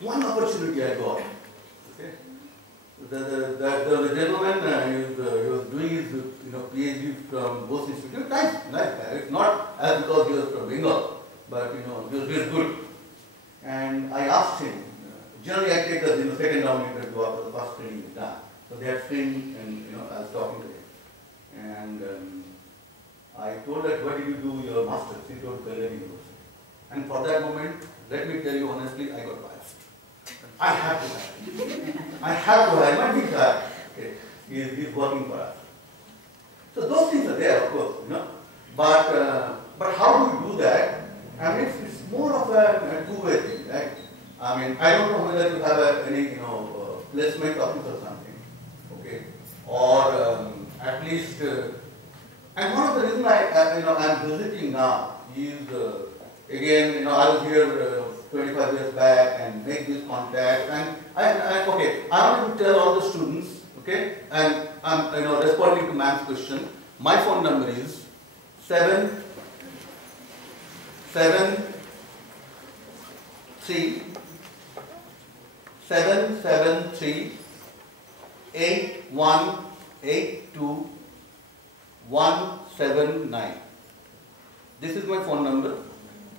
One opportunity I got. Okay. The gentleman he was doing his PhD from Bose Institute. Nice guy. It's not as because he was from Bengal, but he was good. And I asked him. Generally, I take the second round interview after the first screening is done. So they had screened, and I was talking to him, and I told that, what did you do your master's? He told Kalyani University. And for that moment, let me tell you honestly, I got biased. I have to hire. I have to hire. My big guy, he's working for us. So those things are there, of course, But how do you do that? I mean, it's more of a two-way thing, right? I mean, I don't know whether you have any, placement office or something, okay? Or at least, and one of the reasons I'm visiting now is, again, I was here 25 years back and make this contact, and I want to tell all the students, okay, and I'm responding to ma'am's question. My phone number is 773-8182-179. This is my phone number.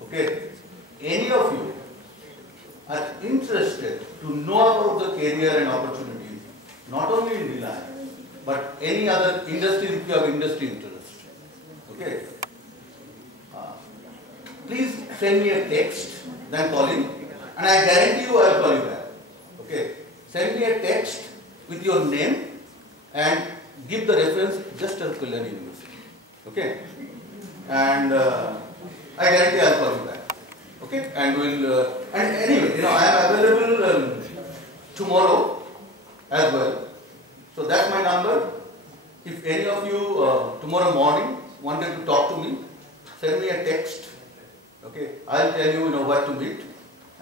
Okay. Any of you are interested to know about the career and opportunities, not only in Reliance, but any other industry if you have industry interest. Okay. Please send me a text, then call in, and I guarantee you I will call you back. Okay. Send me a text with your name and give the reference just as Kalyani University. Okay? And I guarantee I'll call you back. Okay? And we'll, and anyway, I am available tomorrow as well. So that's my number. If any of you tomorrow morning wanted to talk to me, send me a text. Okay? I'll tell you, where to meet.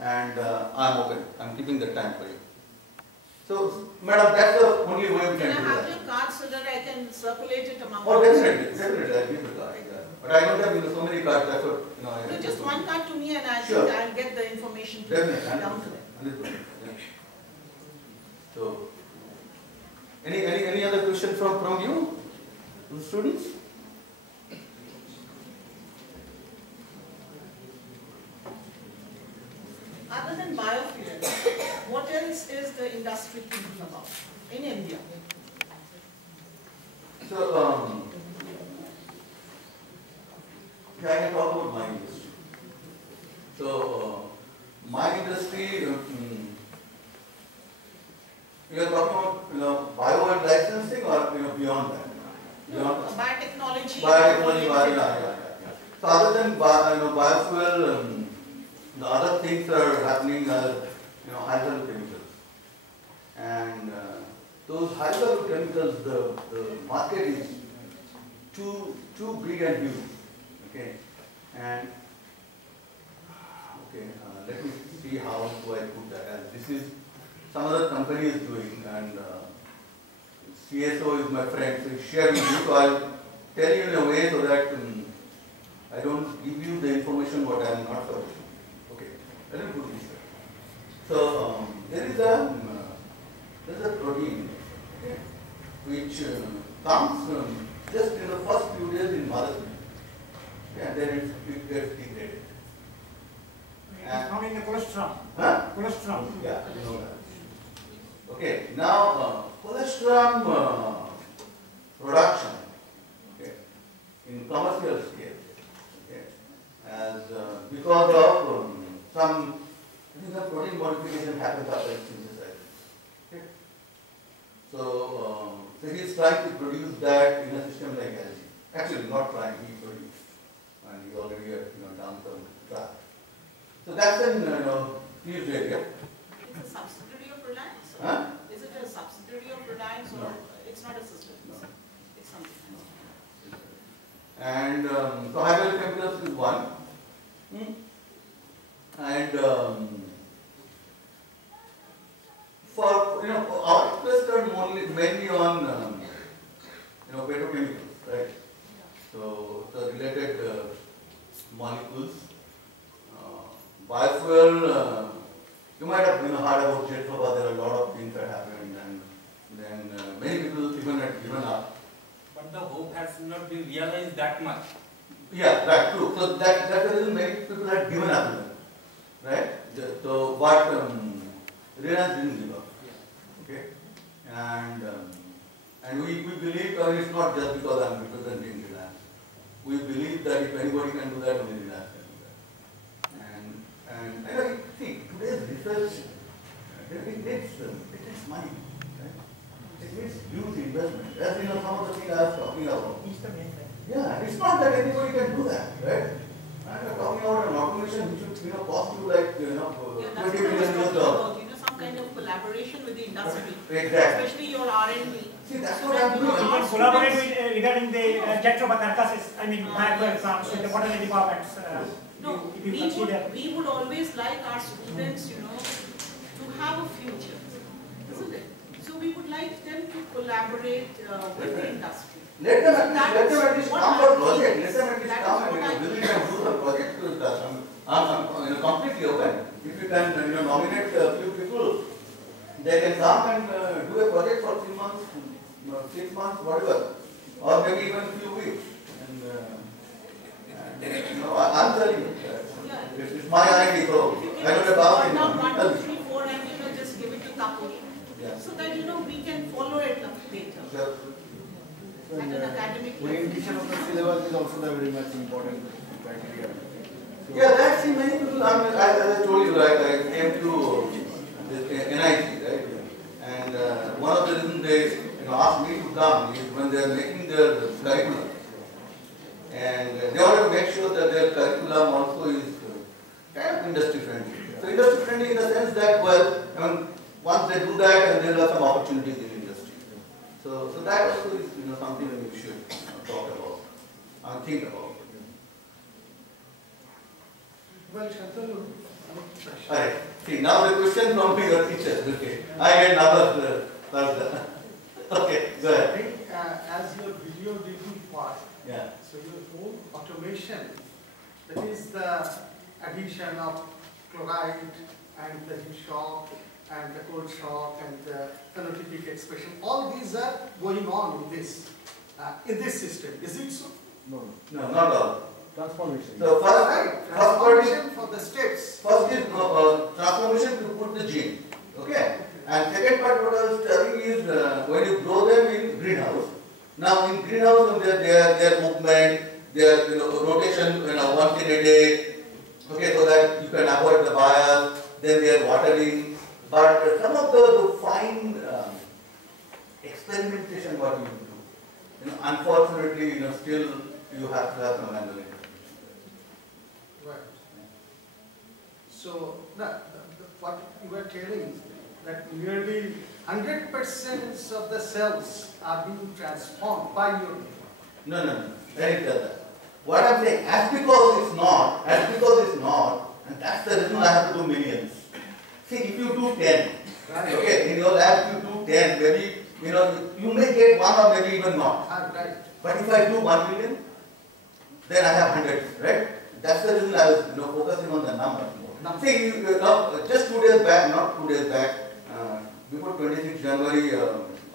And I'm open. I'm keeping the time for you. So, madam, that's the only way we can do that. Can I have your card so that I can circulate it among Oh, definitely, I'll give the card. But I don't have so many cards, that's what, So just one card to me and Sure. I'll get the information to Definitely, down to them. 100%. So, any other question from you, the students? Other than biofuel, what else is the industry thinking about in India? So, I can talk about my industry. So, my industry, you are talking about bio and licensing or beyond that? Beyond Biotechnology. yeah. So, other than biofuel, the other things are happening are hydrogen chemicals, and those hydrogen chemicals, the market is too big and huge. Okay, and let me see how do I put that. And this is some other company is doing, and CSO is my friend, so he shared with you. So I'll tell you in a way so that I don't give you the information what I am not supposed to. Okay, let me put this way. So there is a protein, okay, which comes just in the first few days in mother's milk, okay, and then it gets degraded. It's coming in cholesterol. Huh? Cholesterol. Yeah, you know that. Okay, now cholesterol production, okay, in commercial scale, okay, as because of some protein modification happens after synthesis. Okay, so he is trying to produce that in a system like LG. Actually, not trying, he produced, and he already done some trial. So that's an huge area. It's a subsidiary of Reliance? Huh? Is it a subsidiary of Reliance or No. it's not a system? No. It's something else. And so hydrogen chemicals is one. And for our interest are mainly on petrochemicals, right? So the related molecules. Biofuel, you might have heard about jet fuel. There are a lot of things that happened, and then many people even had given up. But the hope has not been realized that much. Yeah, right, true. So that's the reason many people had given up, right? So, but Reliance didn't give up. Okay, and we believe, it's not just because I'm representing Reliance. We believe that if anybody can do that, only Reliance can do that. And see, today's research, it takes money, right? It needs huge investment. As some of the things I was talking about. Yeah, it's not that anybody can do that, right? And we're talking about an automation which should cost you like $20 million. Some kind of collaboration with the industry. Exactly. Especially your R&D. See, that's what I'm doing. Collaborate with, regarding the jet carcasses, biofuel plants with the botany departments. No, we would always like our students, to have a future, isn't it? So we would like them to collaborate with the industry. Let them at least come for project. Let them at least come and visit and do the project with us. I'm completely open. If you can nominate a few people, they can come and do a project for 3 months, 6 months, whatever, or maybe even a few weeks. I'm telling you, it's my idea, so I don't have about Now 1, 2, 3, 4, and just give it to couple, so that we can follow it later. At an academic level. Orientation of the syllabus is also the very much important criteria. So yeah, that's many people. As I told you, I came to this NIT, right? And one of the reasons they asked me to come is when they are making their curriculum. And they want to make sure that their curriculum also is kind of industry friendly. So industry friendly in the sense that, well, once they do that, and there are some opportunities in industry. So that also is something we should talk about and think about. Well, Santanu, Alright. See, now the question from your teacher. Okay. I get another. Okay, go I ahead. think as your video did part, Yeah. so your whole automation, that is the addition of chloride and the heat shock and the cold shock and the phenotypic expression, all these are going on in this system. Is it so? No, No, not all. transformation. So Right. Transformation for the steps. first is transformation to put the gene. Okay. And second part what I was telling is when you grow them in greenhouse. Now in greenhouse their movement, their rotation once in a day. Okay, so that you can avoid the bias. Then their watering. But some of the fine experimentation what you do, unfortunately, still you have to have some manual intervention. Right. So what you were telling that nearly 100% of the cells are being transformed by your method. No. Very clear. What I'm saying, as because it's not, and that's the reason I have to do millions. See, if you do 10, Right. okay, in your lab you do 10, maybe, you may get one or maybe even not. Right. But if I do 1 million, then I have hundreds, right? That's the reason I was, focusing on the number more. See, just 2 days back, not 2 days back, before 26 January,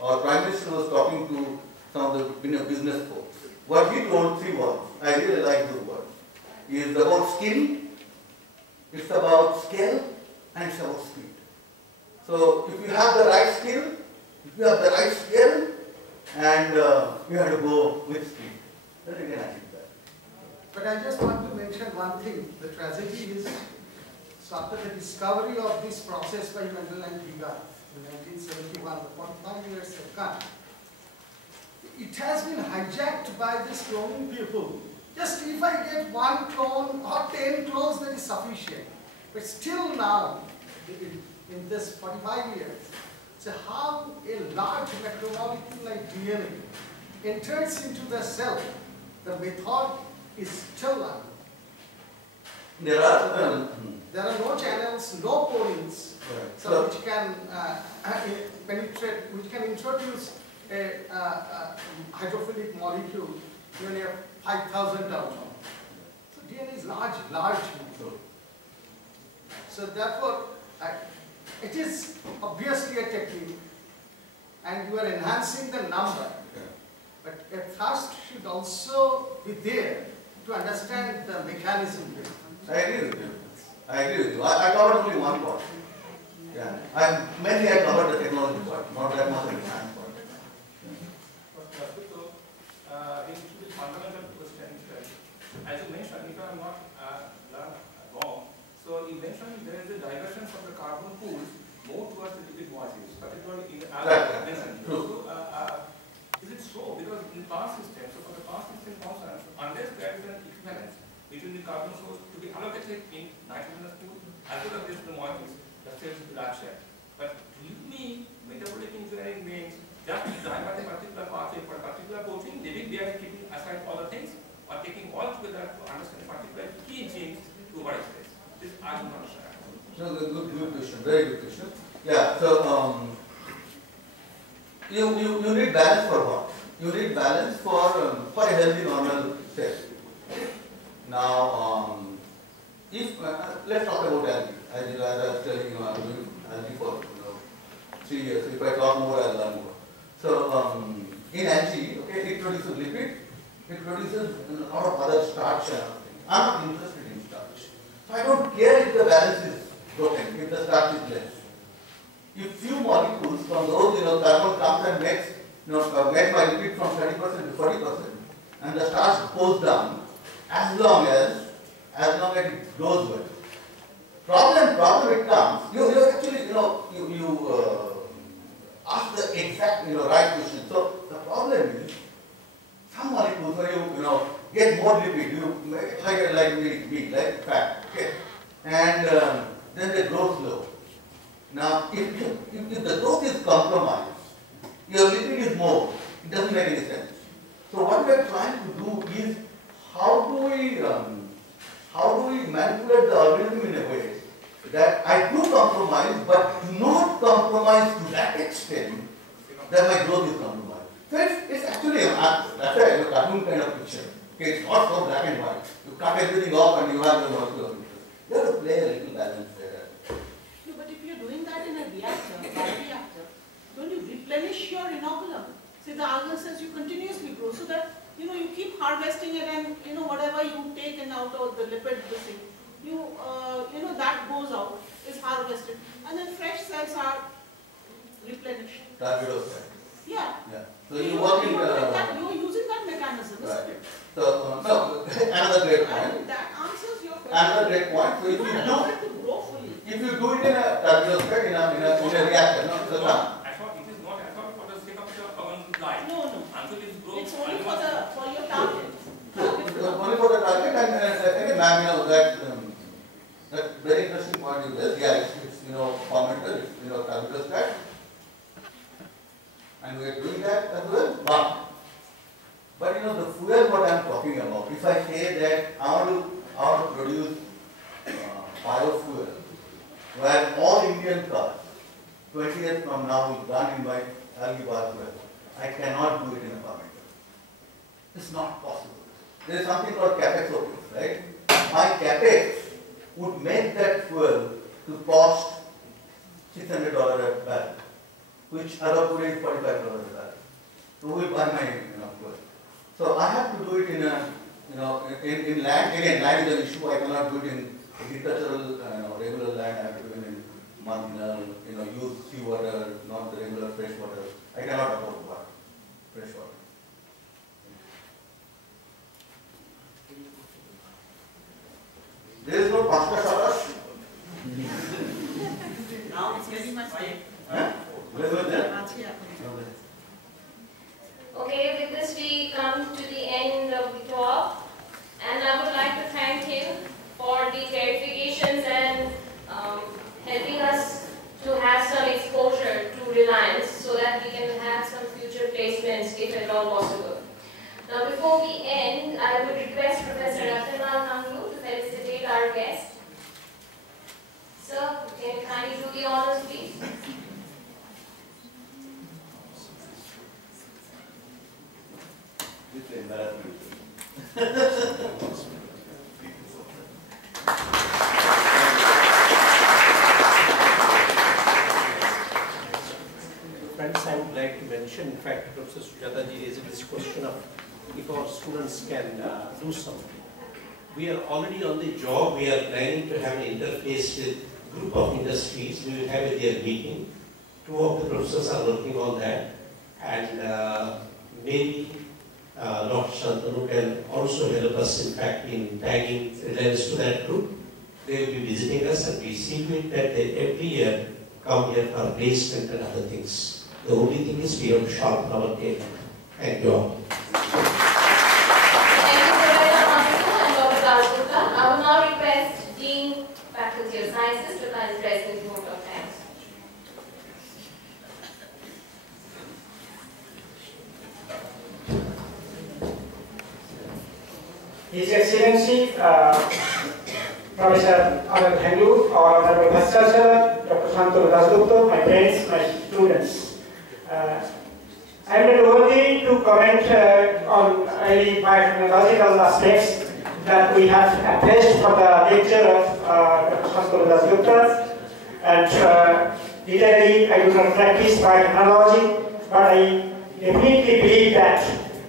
our Prime Minister was talking to some of the business folks. What he told 3 words, I really like those words, is about skill, it's about scale, and it's about speed. So if you have the right skill, if you have the right scale, and you have to go with speed, then you can achieve that. But I just want to mention one thing. The tragedy is, so after the discovery of this process by Mendel and Giga in 1971, the 45 years have come. It has been hijacked by these cloning people. Just if I get 1 clone or 10 clones, that is sufficient. But still now, in this 45 years, so how a large macromolecule like DNA enters into the cell, the method is still on. There are There are no channels, no porins, right. so which can penetrate, which can introduce a hydrophilic molecule when you have 5,000 Dalton. So DNA is large. So therefore, it is obviously a technique, and you are enhancing the number. But a thrust should also be there to understand the mechanism. I agree with you. I covered only one part. Yeah. Mainly I covered the technology part, not that much of the science part. So, into the fundamental question, as you mentioned, if I am not wrong, so you mentioned there is a diversion from the carbon pools more towards the lipid molecules, particularly in the mentioned. True. So, is it so? Because in the past system, so for the past system constants, unless there is an equivalence between the carbon source to be allocated in nitrogenous pool as well as the molecules, the cells will large share. But do you mean metabolic engineering means just design a particular pathway for a particular protein, leaving there keeping aside all the things, or taking all together to understand particular key genes to overexpress? This I do not understand. No, good question, very good question. Yeah, so you need balance for what? You need balance for a healthy normal cell. Now, if let's talk about algae. As I was telling you, I'm doing algae for 3 years. If I talk more, I'll learn more. So in algae, okay, it produces lipid, it produces a lot of other starch and other things. I'm not interested in starch. So I don't care if the balance is broken, if the starch is less. If few molecules from those, carbon comes and makes, make my lipid from 30% to 40%, and the starch goes down, as long as it goes well. Problem it comes. You actually, ask the exact, right question. So the problem is, some molecules where you get more lipid, you make like fat, okay, and then they grow slow. Now, if the growth is compromised, your lipid is more. It doesn't make any sense. So what we are trying to do is how do we manipulate the organism in a way that I do compromise, but do not compromise to that extent that my growth is compromised. So it's actually that's a cartoon kind of picture. Okay, it's not so black and white. You cut everything off and you have the molecular features. You have to play a little balance there. No, but if you're doing that in a reactor, bioreactor, don't you replenish your inoculum? See, the alga says you continuously grow, so that you keep harvesting it, and whatever you take and out of the lipid, that goes out, is harvested, and then fresh cells are replenished. Yeah. So you're working. You're using that mechanism, isn't it? So another great point. And that answers your question. Another great point. So if you do it in a tubular bed, in a reactor, no, it's not. It is not for the sake of your common life. No. It's only for your target. Only for the target, and again, ma'am, that very interesting point is this. Yeah, it's fermented, it's tubular bed, and we are doing that as well. But the fuel what I am talking about, if I say that I want to produce biofuel, where all Indian cars, 20 years from now, will run in my algae biofuel, I cannot do it in a fermenter. It's not possible. There is something called capex OPEX, right? My capex would make that fuel to cost $600 a barrel, which as of today is $45 a barrel. So who will buy my fuel? So I have to do it in in land. Again, land is an issue. I cannot do it in agricultural, regular land. I have to do it in marginal, use seawater, not the regular fresh water. I cannot afford fresh water. There is no pasta sauce. Now it's very much like. Where was that? Okay, with this we come to the end of the talk, and I would like to thank him for the clarifications and helping us to have some exposure to Reliance so that we can have some future placements if at all possible. Now before we end, I would request Professor Santanu to felicitate our guest. Sir, can you kindly do the honors, please? It's embarrassment. Friends, I would like to mention, in fact, Professor Sujataji raised this question of if our students can do something. We are already on the job. We are planning to have an interface with a group of industries. We will have a their meeting. 2 of the professors are working on that, and maybe Dr. Santanu can also help us, in fact, in tagging Reliance to that group. They will be visiting us, and we see to it that they every year come here for placement and other things. The only thing is we have to sharpen our game. Thank you all. Thank you, Professor Santanu and Dr. Dasgupta. I will now request Dean, Faculty of Sciences, to kindly present the vote of thanks. His Excellency, Professor Anand Hendu, our Honorable Vice Chancellor, Dr. Santanu Dasgupta, my friends, my students. I am not worthy to comment on any biotechnological aspects that we have addressed from the lecture of Dr. Santanu Dasgupta. And literally, I do not practice biotechnology, but I definitely believe that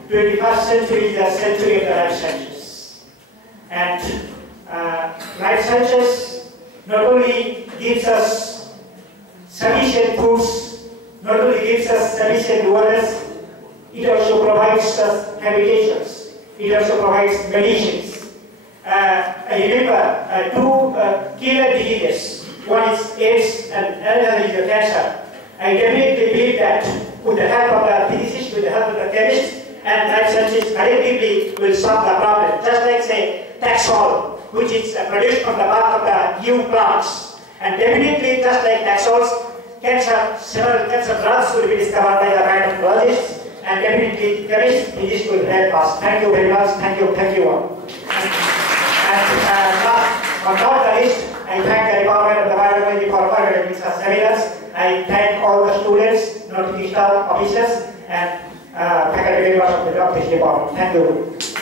21st century is the century of the life sciences. And life sciences not only gives us sufficient tools, not only gives us sufficient awareness, it also provides us habitations, it also provides medicines. I remember 2 killer diseases. One is AIDS and another is the cancer. I definitely believe that with the help of the physicists, with the help of the chemists, and life sciences collectively will solve the problem. Just like say Taxol, which is produced from the bark of the new plants. And definitely just like Taxols, several cancer drugs will be discovered by the biotechnologists, and definitely chemists, physicists will help us. Thank you very much. Thank you all. On top of the list, I thank the Department of the Biotechnology for organizing such seminars. I thank all the students, notification officers, and faculty members of the department. Thank you.